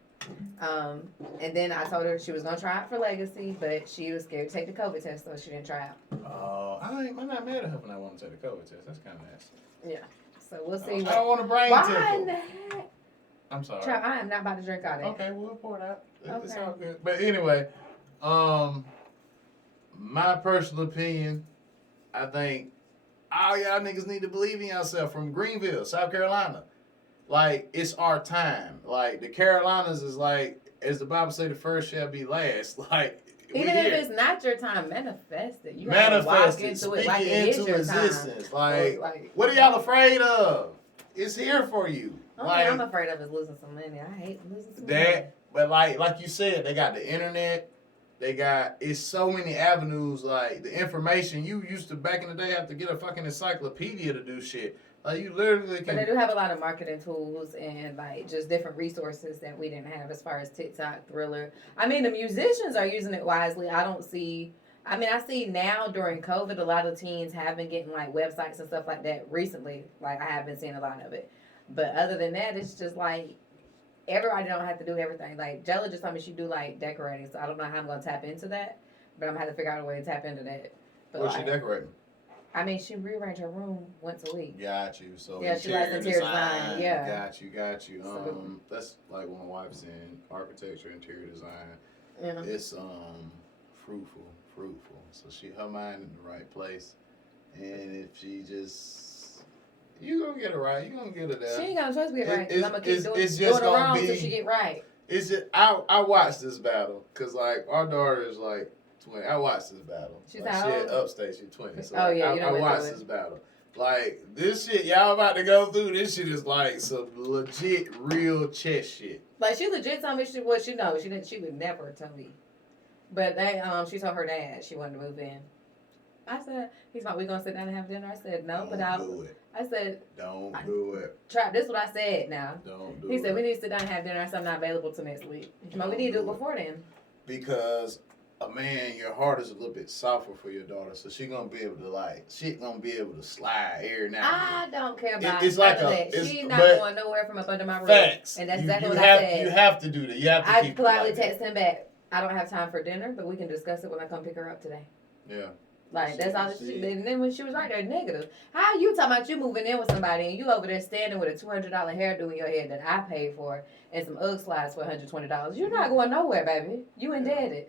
And then I told her she was gonna try out for Legacy, but she was scared to take the COVID test, so she didn't try out. Oh, I'm not mad at her when I want to take the COVID test. That's kind of nasty. Yeah. So we'll see. I don't want to brain tickle. Why in the heck? I'm sorry. Trap, I am not about to drink all that. Okay, we'll pour it out. It's Okay. all good. But anyway, my personal opinion, I think all y'all niggas need to believe in yourself from Greenville, South Carolina. Like, it's our time. Like, the Carolinas is like, as the Bible say, the first shall be last. Like, even if it's not your time, manifest it. You gotta walk into it like it is your existence. time. Like, what are y'all afraid of? It's here for you. Only like, I'm afraid of is losing some money. I hate losing some money. But like you said, they got the internet. It's so many avenues. Like, the information you used to back in the day have to get a fucking encyclopedia to do shit. Like, you literally can. But they do have a lot of marketing tools and like just different resources that we didn't have as far as TikTok, Thriller. I mean, the musicians are using it wisely. I see now during COVID, a lot of teens have been getting like websites and stuff like that recently. Like, I have been seeing a lot of it. But other than that, it's just like everybody don't have to do everything. Like, Jella just told me she do like decorating, so I don't know how I'm gonna tap into that. But I'm gonna have to figure out a way to tap into that. But What's she decorating? I mean, she rearrange her room once a week. Got you. So yeah, she likes interior design. Yeah. Got you. That's like when my wife's in architecture, interior design. Yeah. It's fruitful. So her mind in the right place, and if she just, you gonna get it right. You gonna get it there. She ain't got no choice to get right. I'm gonna keep doing it's it wrong until she get right. It's just I watched this battle because like our daughter is like 20. I watched this battle. She's like, how old? Upstate. She's 20. So oh yeah, I watched this battle. Like, this shit y'all about to go through. This shit is like some legit, real chess shit. Like, she legit told me she knows. She would never tell me. But she told her dad she wanted to move in. I said, he's like, we gonna sit down and have dinner? I said, no, but Don't do it. Trap, this is what I said now. Don't do it. He said, we need to sit down and have dinner. I said, I'm not available till next week. But we need to do it before then. Because, man, your heart is a little bit softer for your daughter, so she gonna be able to slide every now and I don't care about it's like that. She's not going nowhere from up under my roof. Facts. And that's exactly what I said. You have to do that. You have to I politely text him back, I don't have time for dinner, but we can discuss it when I come pick her up today. Yeah. Like, that's all she did. And then when she was right there, negative. How you talking about you moving in with somebody and you over there standing with a $200 hairdo in your head that I paid for and some Ugg slides for $120? You're not going nowhere, baby. You indebted.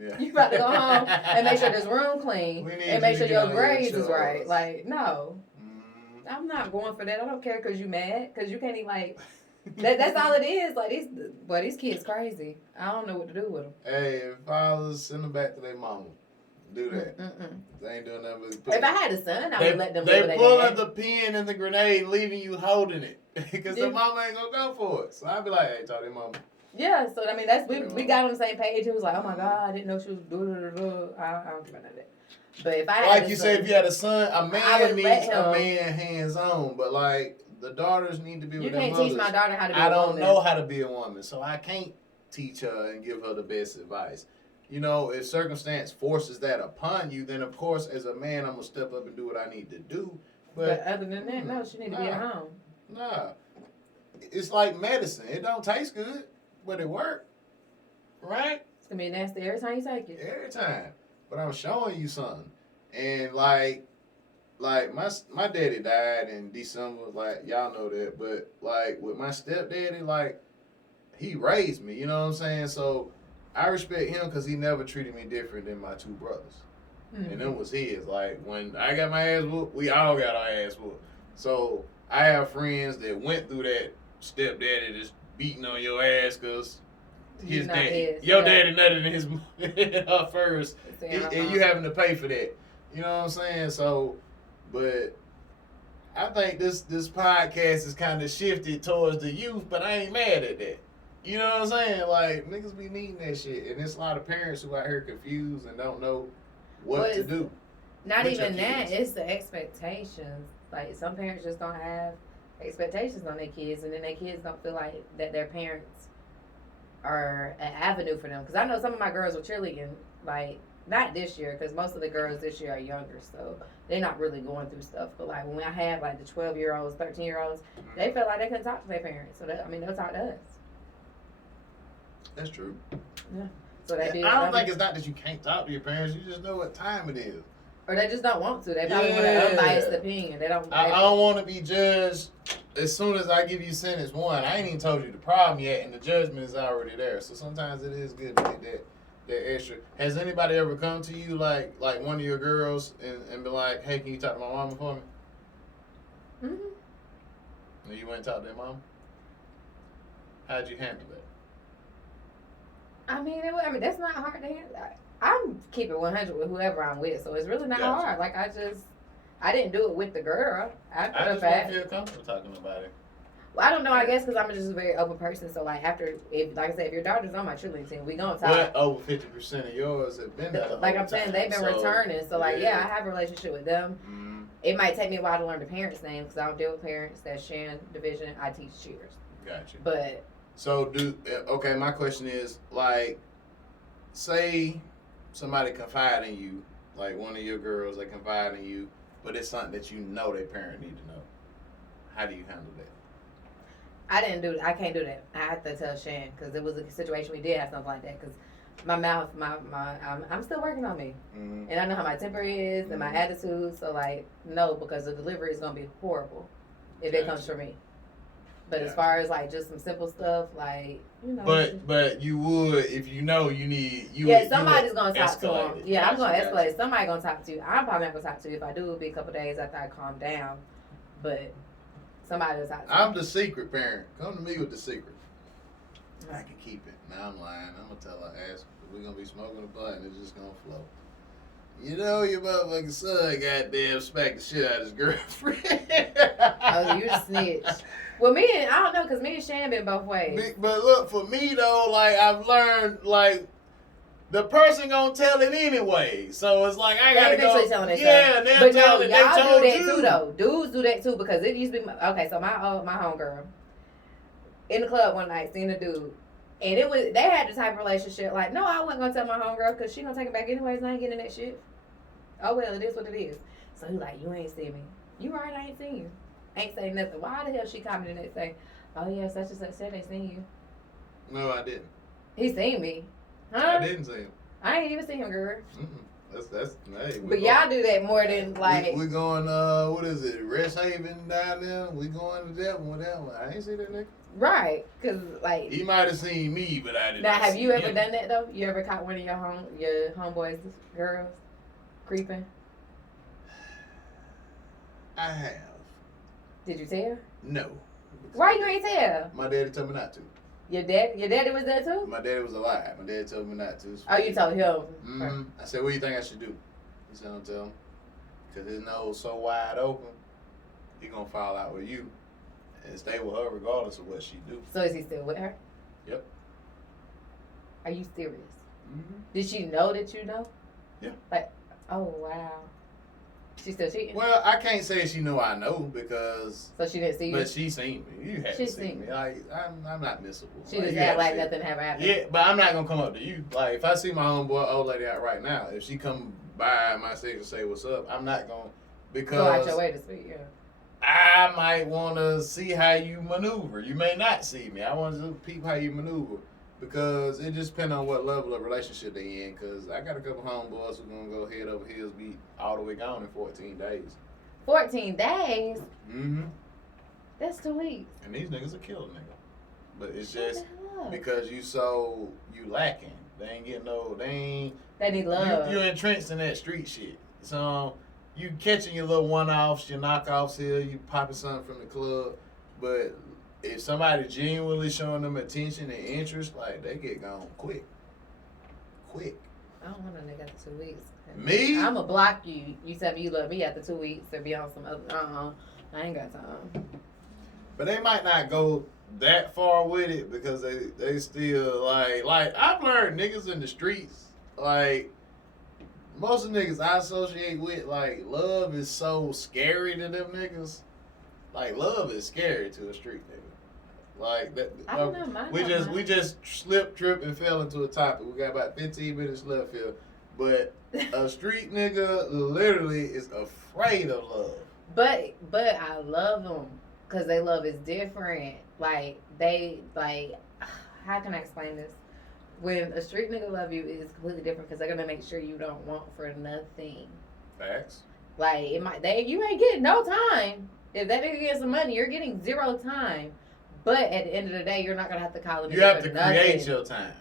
Yeah. You about to go home and make sure this room clean We need and make you sure to your get on your grades is right. chores. Like, no, Mm. I'm not going for that. I don't care because you mad because you can't even like. That's all it is. Like these kids crazy. I don't know what to do with them. Hey, if fathers, send them back to their mama. Do that. Mm-mm. They ain't doing nothing but If I had a son, I would let them live They with their pulling dad. the pin and the grenade, leaving you holding it because Yeah. the mama ain't gonna go for it. So I'd be like, hey, talk to your mama. Yeah, so I mean that's we got on the same page. He was like, oh my god, I didn't know she was doing. I don't care about that. But if I had Like a you son, said, if you had a son, a I man would let needs him. a man hands on, but like the daughters need to be you with their can't mothers. teach my daughter how to be I a don't woman. know how to be a woman, so I can't teach her and give her the best advice. You know, if circumstance forces that upon you, then of course, as a man, I'm gonna step up and do what I need to do. But other than that, no, she need to be at home. Nah, it's like medicine. It don't taste good, but it work, right? It's gonna be nasty every time you take it. Every time. But I'm showing you something, and like my daddy died in December. Like y'all know that, but like with my stepdaddy, like he raised me. You know what I'm saying? So I respect him because he never treated me different than my two brothers. Mm-hmm. And it was his. Like when I got my ass whooped, we all got our ass whooped. So I have friends that went through that stepdaddy just beating on your ass because his not daddy, his, your yeah. daddy nutted in his her first, See, and you having to pay for that. You know what I'm saying? So, but I think this podcast is kind of shifted towards the youth, but I ain't mad at that. You know what I'm saying? Like niggas be needing that shit, and there's a lot of parents who out here confused and don't know what to do. Not with even your that. kids. It's the expectations. Like some parents just don't have expectations on their kids, and then their kids don't feel like that their parents are an avenue for them. Because I know some of my girls were cheerleading, like not this year, because most of the girls this year are younger, so they're not really going through stuff. But like when I had like the 12-year-olds, 13-year-olds, they felt like they couldn't talk to their parents. So that, I mean, they'll talk to us. That's true. So they do. I don't think it's not that you can't talk to your parents. You just know what time it is. Or they just don't want to. They probably want an unbiased opinion. They don't. I don't want to be judged as soon as I give you sentence one. I ain't even told you the problem yet, and the judgment is already there. So sometimes it is good to get that extra. Has anybody ever come to you like one of your girls and be like, "Hey, can you talk to my mama for me?" Mm-hmm. And you went and talked to their mom? How'd you handle that? I mean, that's not hard to handle. I'm keeping 100 with whoever I'm with, so it's really not Gotcha. hard. Like I didn't do it with the girl. I I just don't feel comfortable talking about it. Well, I don't know. I guess because I'm just a very open person. So like like I said, if your daughter's on my cheerleading team, we gonna talk. But over 50% of yours have been there the Like whole I'm saying, time, they've been so, returning. So like, yeah, I have a relationship with them. Mm-hmm. It might take me a while to learn the parents' names because I don't deal with parents. That's Shan Division. I teach cheers. Gotcha. But So okay, my question is like, say somebody confide in you, like one of your girls, they confide in you, but it's something that you know their parent need to know. How do you handle that? I didn't do. I can't do that. I have to tell Shan because it was a situation we did have something like that. Because my mouth, I'm still working on me, Mm-hmm. and I know how my temper is and my attitude. So like, no, because the delivery is gonna be horrible if it comes from me. But as far as like just some simple stuff, like But you would if you know you need you. Yeah, somebody's gonna talk to escalate him. it. Yeah, I'm gonna Gotcha. escalate. Somebody gonna talk to you. I'm probably not gonna talk to you. If I do, it'll be a couple days after I calm down. But somebody will talk to I'm you. the secret parent. Come to me with the secret. I can keep it. Now I'm lying. I'm gonna tell her ass we're gonna be smoking a blunt and it's just gonna flow. You know your motherfucking son goddamn smacked the shit out of his girlfriend. Oh, you a snitch. Well, I don't know, because me and Shan been both ways. But look, for me though, like I've learned, like the person gonna tell it anyway. So it's like I gotta go. Eventually telling themselves. Yeah, they'll But tell no, it. y'all They do told that you. too, though. Dudes do that too, because it used to be okay. So my homegirl in the club one night seen a dude, and they had the type of relationship like, no, I wasn't gonna tell my homegirl because she gonna take it back anyways. And I ain't getting in that shit. Oh well, it is what it is. So he like, you ain't seen me. You right, I ain't seen you. Ain't saying nothing. Why the hell she commented and say, oh yeah, such and such said they seen you. No, I didn't. He seen me. Huh? I didn't see him. I ain't even seen him, girl. Mm-mm. That's hey, But y'all do that more than like. We going what is it? Rest Haven down there. We going to that one. I ain't see that nigga. Right, cause like. He might have seen me, but I didn't. Now, have you ever done that though? You ever caught one of your homeboys girls creeping? I have. Did you tell? No. Why you ain't tell? My daddy told me not to. Your daddy was there too? My daddy was alive. My daddy told me not to. Oh, you told him? Mm-hmm. I said, what do you think I should do? He said, don't tell him. Because his nose so wide open, he going to fall out with you and stay with her regardless of what she do. So is he still with her? Yep. Are you serious? Mm-hmm. Did she know that you know? Yeah. Like, oh, wow. She still cheating? Well, I can't say she know I know because... So she didn't see you? But she seen me. You haven't seen me. Like, I'm not missable. She just act like nothing ever happened. Yeah, but I'm not going to come up to you. Like, if I see my homeboy old lady out right now, if she come by my stage and say what's up, I'm not going to... Because... Go out your way to speak, yeah. I might want to see how you maneuver. You may not see me. I want to peep how you maneuver. Because it just depends on what level of relationship they in. Because I got a couple homeboys who going to go head over heels, be all the way gone in 14 days. 14 days? Mm-hmm. That's 2 weeks. And these niggas will kill a nigga. But it's just because you lacking. They ain't getting no, They need love. You entrenched in that street shit. So you catching your little one-offs, your knockoffs here, you popping something from the club. But if somebody genuinely showing them attention and interest, like, they get gone quick. Quick. I don't want a nigga after 2 weeks. Me? I'ma block you. You tell me you love me after 2 weeks or be on some other. I ain't got time. But they might not go that far with it because they still like I've learned niggas in the streets, like most of the niggas I associate with, like, love is so scary to them niggas. Like, love is scary to a street nigga. Like that. I don't know, We just slipped, tripped, and fell into a topic. We got about 15 minutes left here, but a street nigga literally is afraid of love. But I love them because they love is different. Like how can I explain this? When a street nigga love you, it's completely different because they're gonna make sure you don't want for nothing. Facts. Like you ain't getting no time. If that nigga gets some money, you're getting 0 time. But at the end of the day, you're not gonna have to call a nigga. You have to nothing. create your time.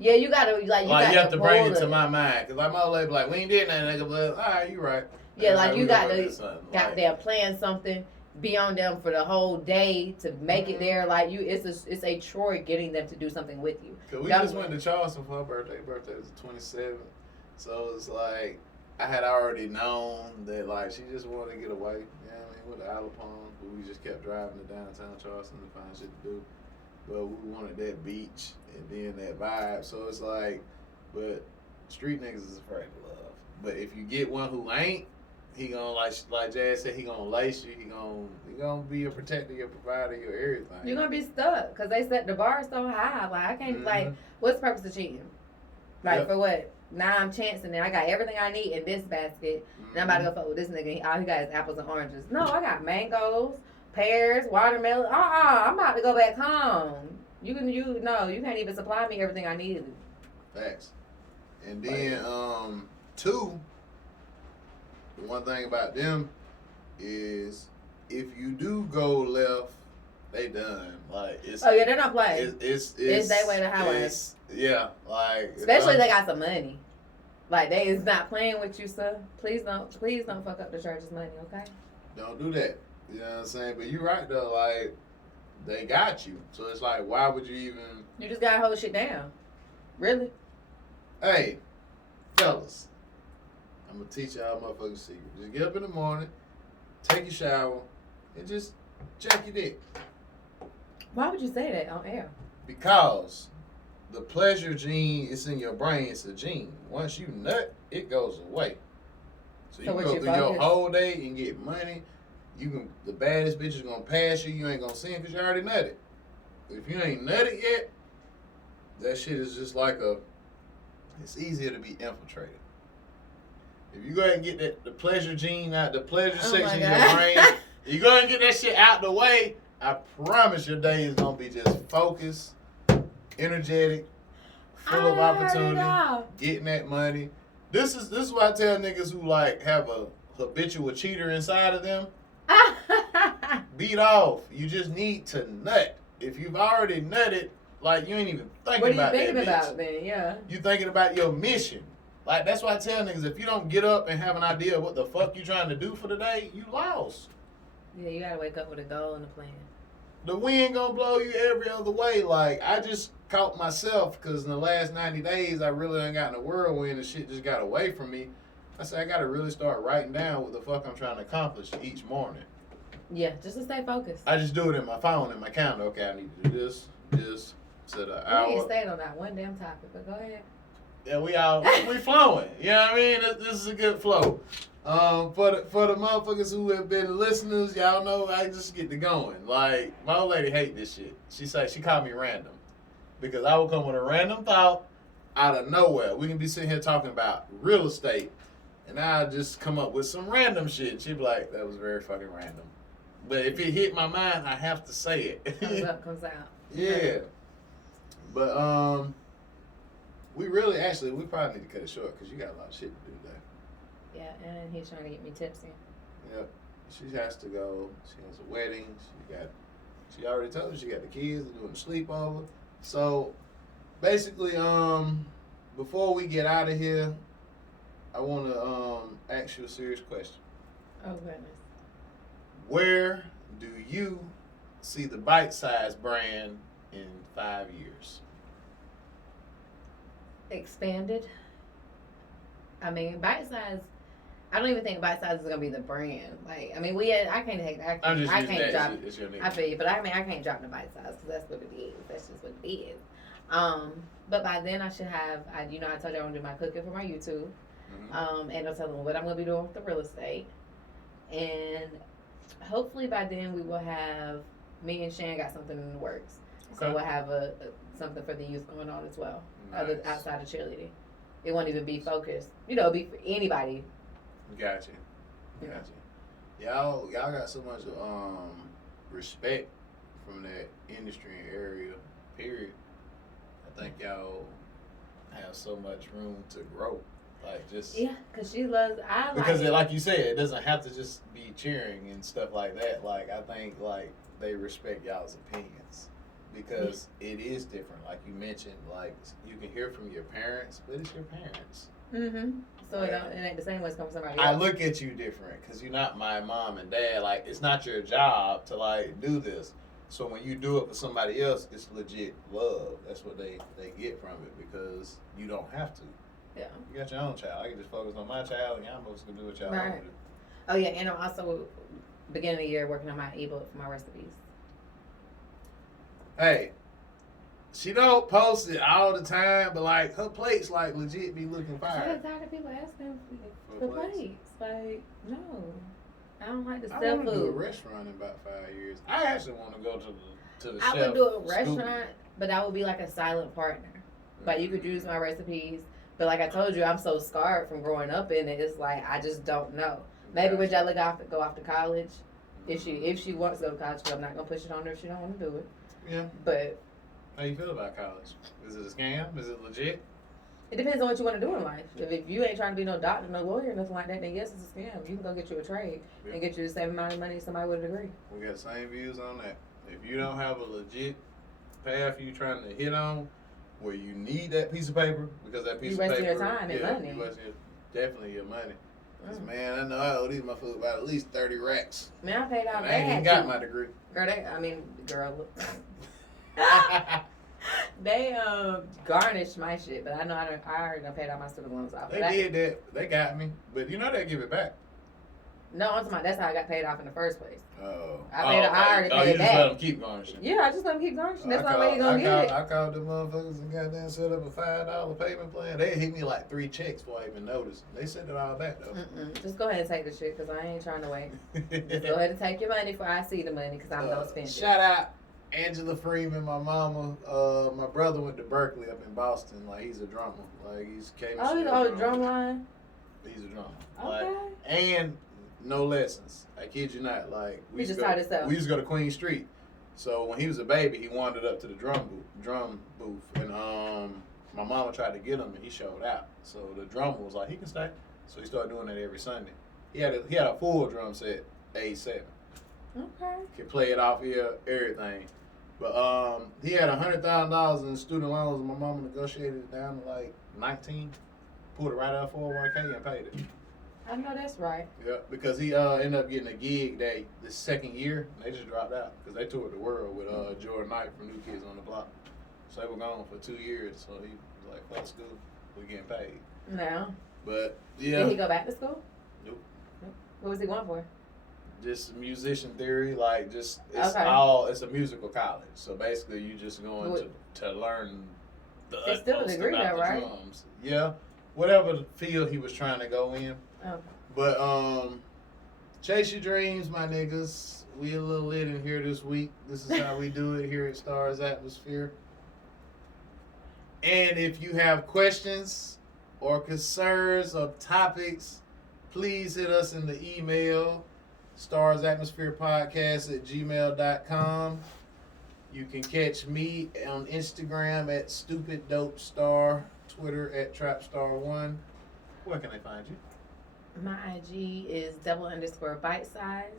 Yeah, you gotta you have to bring it to my mind. Cause like my old lady be like, we ain't did nothing, nigga, but all right, you right. Yeah, like you got to goddamn plan something, be on them for the whole day to make it there. Like it's a chore getting them to do something with you. Cause we just went to Charleston for her birthday. Birthday was the 27th, so it's like I had already known that like she just wanted to get away. You know what I mean? With the Isle of Palms, but we just kept driving to downtown Charleston to find shit to do. But we wanted that beach and then that vibe. So it's like, but street niggas is afraid of love. But if you get one who ain't, he gonna like Jazz said, he gonna lace you. He gonna be your protector, your provider, your everything. You're gonna be stuck because they set the bar so high. Like I can't like, what's the purpose of cheating? Like for what? Now I'm chancing it. I got everything I need in this basket, and I'm about to go fuck with this nigga. All he got is apples and oranges. No, I got mangoes, pears, watermelon. I'm about to go back home. You can't even supply me everything I needed. Facts. And then 2, the one thing about them is if you do go left, they done. Like it's they're not playing. It's that way to highway. Yeah, like especially if they got some money. Like they is not playing with you, sir. Please don't fuck up the church's money, okay? Don't do that. You know what I'm saying? But you're right though. Like they got you, so it's like, why would you even? You just gotta hold shit down. Really? Hey, fellas, I'm gonna teach y'all motherfuckers secret. Just get up in the morning, take your shower, and just check your dick. Why would you say that on air? Because the pleasure gene is in your brain. It's a gene. Once you nut, it goes away. So you can go through your whole day and get money. The baddest bitch is gonna pass you. You ain't gonna see it because you already nutted. If you ain't nutted yet, that shit is just like it's easier to be infiltrated. If you go ahead and get the pleasure gene out, the pleasure section in your brain, you go ahead and get that shit out the way, I promise your day is gonna be just focused, energetic, full of opportunity, getting that money, This is what I tell niggas who like have a habitual cheater inside of them. Beat off. You just need to nut. If you've already nutted, like you ain't even thinking about that. What are you thinking bitch. about then? Yeah. You thinking about your mission. Like that's why I tell niggas if you don't get up and have an idea of what the fuck you trying to do for the day, you lost. Yeah, you gotta wake up with a goal and a plan. The wind gonna blow you every other way. Like I just caught myself because in the last 90 days I really done got in a whirlwind and shit just got away from me. I said I gotta really start writing down what the fuck I'm trying to accomplish each morning. Yeah, just to stay focused. I just do it in my phone, in my calendar. Okay, I need to do this, set an hour. We ain't stayed on that one damn topic, but go ahead. Yeah, we flowing. You know what I mean? This is a good flow. For the motherfuckers who have been listeners, y'all know I just get to going. Like my old lady hate this shit. She called me random because I will come with a random thought out of nowhere. We can be sitting here talking about real estate, and I just come up with some random shit. She'd be like, "That was very fucking random." But if it hit my mind, I have to say it. Comes up, comes out. Yeah. But we probably need to cut it short because you got a lot of shit to do today. Yeah, and he's trying to get me tipsy. Yep. She has to go. She has a wedding. She already told you she got the kids. They're doing the sleepover. So basically, before we get out of here, I want to ask you a serious question. Oh goodness. Where do you see the Bite Size brand in 5 years? Expanded. I mean, Bite Size. I don't even think Bite Size is gonna be the brand. Like, I mean, I can't take. I can't drop. It's your name. I feel you, but I mean, I can't drop the Bite Size because that's what it is. That's just what it is. But by then I should have. I told you I want to do my cooking for my YouTube. Mm-hmm. And I'll tell them what I'm gonna be doing with the real estate, and hopefully by then we will have. Me and Shan got something in the works, so Okay. we'll have something for the youth going on as well, Nice. outside of cheerleading. It won't even be focused. It'll be for anybody. Gotcha. Y'all got so much respect from that industry and area. Period. I think y'all have so much room to grow. Like just Yeah, because she loves. because like you said, it doesn't have to just be cheering and stuff like that. Like I think like they respect y'all's opinions because it is different. Like you mentioned, like you can hear from your parents, but it's your parents. Mm-hmm. So it ain't the same way it's coming from somebody I else. look at you different because you're not my mom and dad. Like it's not your job to like do this. So when you do it for somebody else, it's legit love. That's what they get from it because you don't have to. Yeah. You got your own child. I can just focus on my child, and y'all supposed to do what y'all Right. want to do. Oh yeah, and I'm also beginning of the year working on my ebook for my recipes. Hey, she don't post it all the time, but like her plates like legit be looking I'm fire. tired of people asking For for plates? plates. Like, no, I don't like to I sell want to do a food. restaurant in about 5 years. I actually want to go to the I chef. would do a scoop. restaurant, but that would be like a silent partner. Like you could use my recipes, but like I told you, I'm so scarred from growing up in it. It's like I just don't know. Maybe when Jella go off to college, if she wants to go to college, 'cause I'm not gonna push it on her if she don't want to do it. Yeah. But How you feel about college? Is it a scam? Is it legit? it depends on what you want to do in life. If you ain't trying to be no doctor, no lawyer, nothing like that, then yes, it's a scam. You can go get you a trade and get you the same amount of money as somebody with a degree. We got the same views on that. If you don't have a legit path you trying to hit on, where you need that piece of paper, because that piece You of wasting paper, your time and money. You wasting definitely your money. 'Cause, man, I know I owe these motherfuckers about at least 30 racks. Man, I paid out And I ain't even bad. got my degree. Girl. They garnished my shit, but I know I already done paid all my student loans off. They But did that. They got me. But you know they give it back. No, I'm talking about that's how I got paid off in the first place. Oh. I already paid you just back. let them keep garnishing. Yeah, I just let them keep garnishing. That's the only way you gonna get it. I called the motherfuckers and goddamn set up a $5 payment plan. They hit me like 3 checks before I even noticed. They sent it all back though. Just go ahead and take the shit, because I ain't trying to wait. Just go ahead and take your money before I see the money, because I'm gonna spend it. Shout out Angela Freeman, my mama. My brother went to Berkeley up in Boston. Like he's a drummer. Like he's Drum line? He's a drummer. Okay. Like, and no lessons. I kid you not. Like He just taught himself. We used to go to Queen Street. So when he was a baby, he wandered up to the drum booth, and my mama tried to get him and he showed out. So the drummer was like, he can stay. So he started doing that every Sunday. He had a full drum set, age 7. Okay. Could play it off ear, everything. But he had $100,000 in student loans, and my mama negotiated it down to like 19. Pulled it right out of 401k and paid it. I know that's right. Yeah, because he ended up getting a gig the second year, and they just dropped out because they toured the world with Jordan Knight from New Kids on the Block. So they were gone for 2 years. So he was like, "Fuck school, we getting paid." No. But yeah. Did he go back to school? Nope. What was he going for? Just musician theory, like just it's Okay. it's a musical college. So basically, you just going to learn the It's still a utmost degree about though, the right? drums. Yeah, whatever the field he was trying to go in. Okay. But chase your dreams, my niggas. We a little lit in here this week. This is how we do it here at Stars Atmosphere. And if you have questions or concerns or topics, please hit us in the email, starsatmospherepodcast@gmail.com. You can catch me on Instagram at StupidDopeStar, Twitter at TrapStar1. Where can they find you? My IG is _bite size,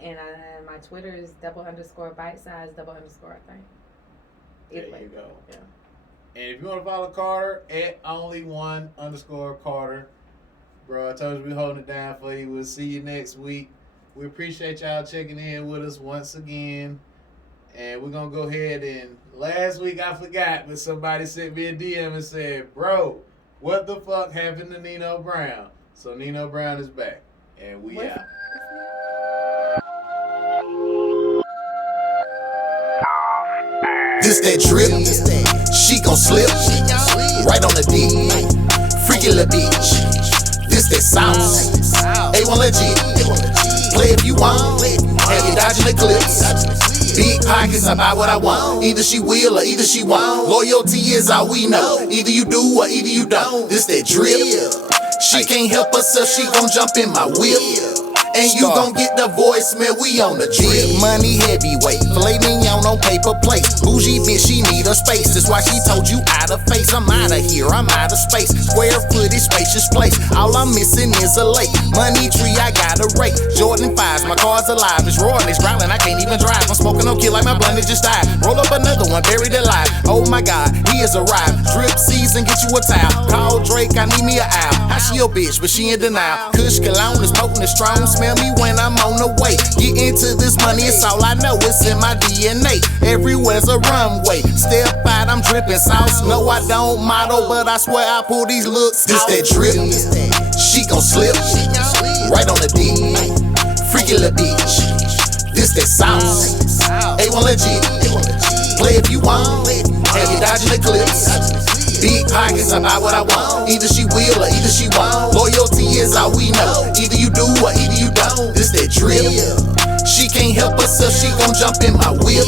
and my Twitter is _bite size _ I think. There you go. Yeah. And if you want to follow Carter at only1_Carter, bro, I told you we holding it down for you. We'll see you next week. We appreciate y'all checking in with us once again. And we're going to go ahead and, last week I forgot, but somebody sent me a DM and said, bro, what the fuck happened to Nino Brown? So Nino Brown is back. And we out. This that drip, she gon' slip, right on the D, freaky little bitch. This that sauce, A1 legit, play if you want, have you dodging the clips. Big pockets, I buy what I want. Either she will or either she won't. Loyalty is all we know. Either you do or either you don't. This that drip, she can't help herself, she gon' jump in my whip. And you gon' get the voicemail, we on the drip. Money heavyweight, filet mignon on paper plate. Bougie bitch, she need a space. That's why she told you out of face. I'm out of here, I'm out of space. Square footage, spacious place. All I'm missing is a lake. Money tree, I got a rate. Jordan 5s, my car's alive. It's roaring, it's growling, I can't even drive. I'm smoking no kill like my blunt just died. Roll up another one, buried alive. Oh my God, he has arrived. Drip season, get you a towel. Call Drake, I need me a owl. How she your bitch, but she in denial. Kush cologne is potent and strong. Smell me when I'm on the way. Get into this money, it's all I know. It's in my DNA. Everywhere's a runway. Step out, I'm dripping sauce. No, I don't model, but I swear I pull these looks. This that drip, she gon' slip, right on the D, freaky little bitch. This that sauce, A1 legit, play if you want, have you dodging the clips. Big pockets, I buy what I want. Either she will or either she won't. Loyalty is all we know. Either you do or either you don't. This that drip, she can't help herself, she gon' jump in my whip.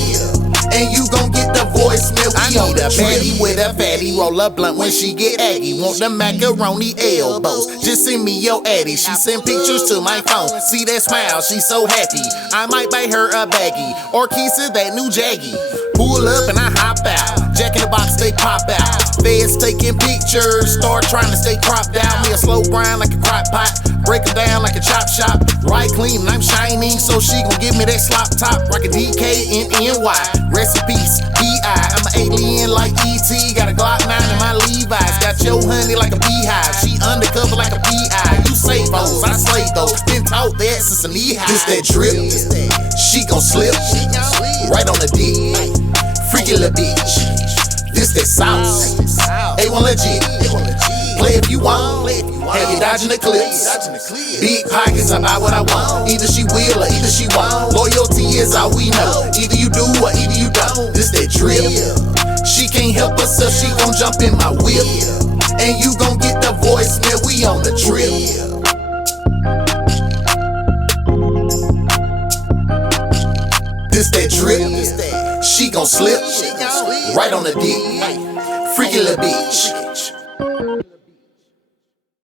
And you gon' get the voicemail. I need a baddie with a fatty. Roll a blunt when she get aggy. Want the macaroni elbows, just send me your addy. She send pictures to my phone. See that smile, she so happy. I might buy her a baggie or keys to that new Jaggy. Pull up and I hop out. Jack in the box, they pop out. Feds taking pictures, start trying to stay cropped out. Me a slow grind like a crock pot, break them down like a chop shop. Right clean, I'm shining, so she gon' give me that slop top. Rock a DK in NY, recipes, B.I. I'm an alien like E.T. Got a Glock 9 in my Levi's. Got your honey like a beehive, she undercover like a P.I. You save those, I slay those. Been taught that since a knee high. This that drip, she gon' slip, right on the D, freaky little bitch. This that sauce, A1 legit, play if you want, have you dodging the clips. Big pockets, I buy what I want. Either she will or either she won't. Loyalty is all we know. Either you do or either you don't. This that drip, she can't help herself, she gon' jump in my whip. And you gon' get the voicemail, we on the drip. This that drip, she gon' slip, right on the D, freaky little bitch.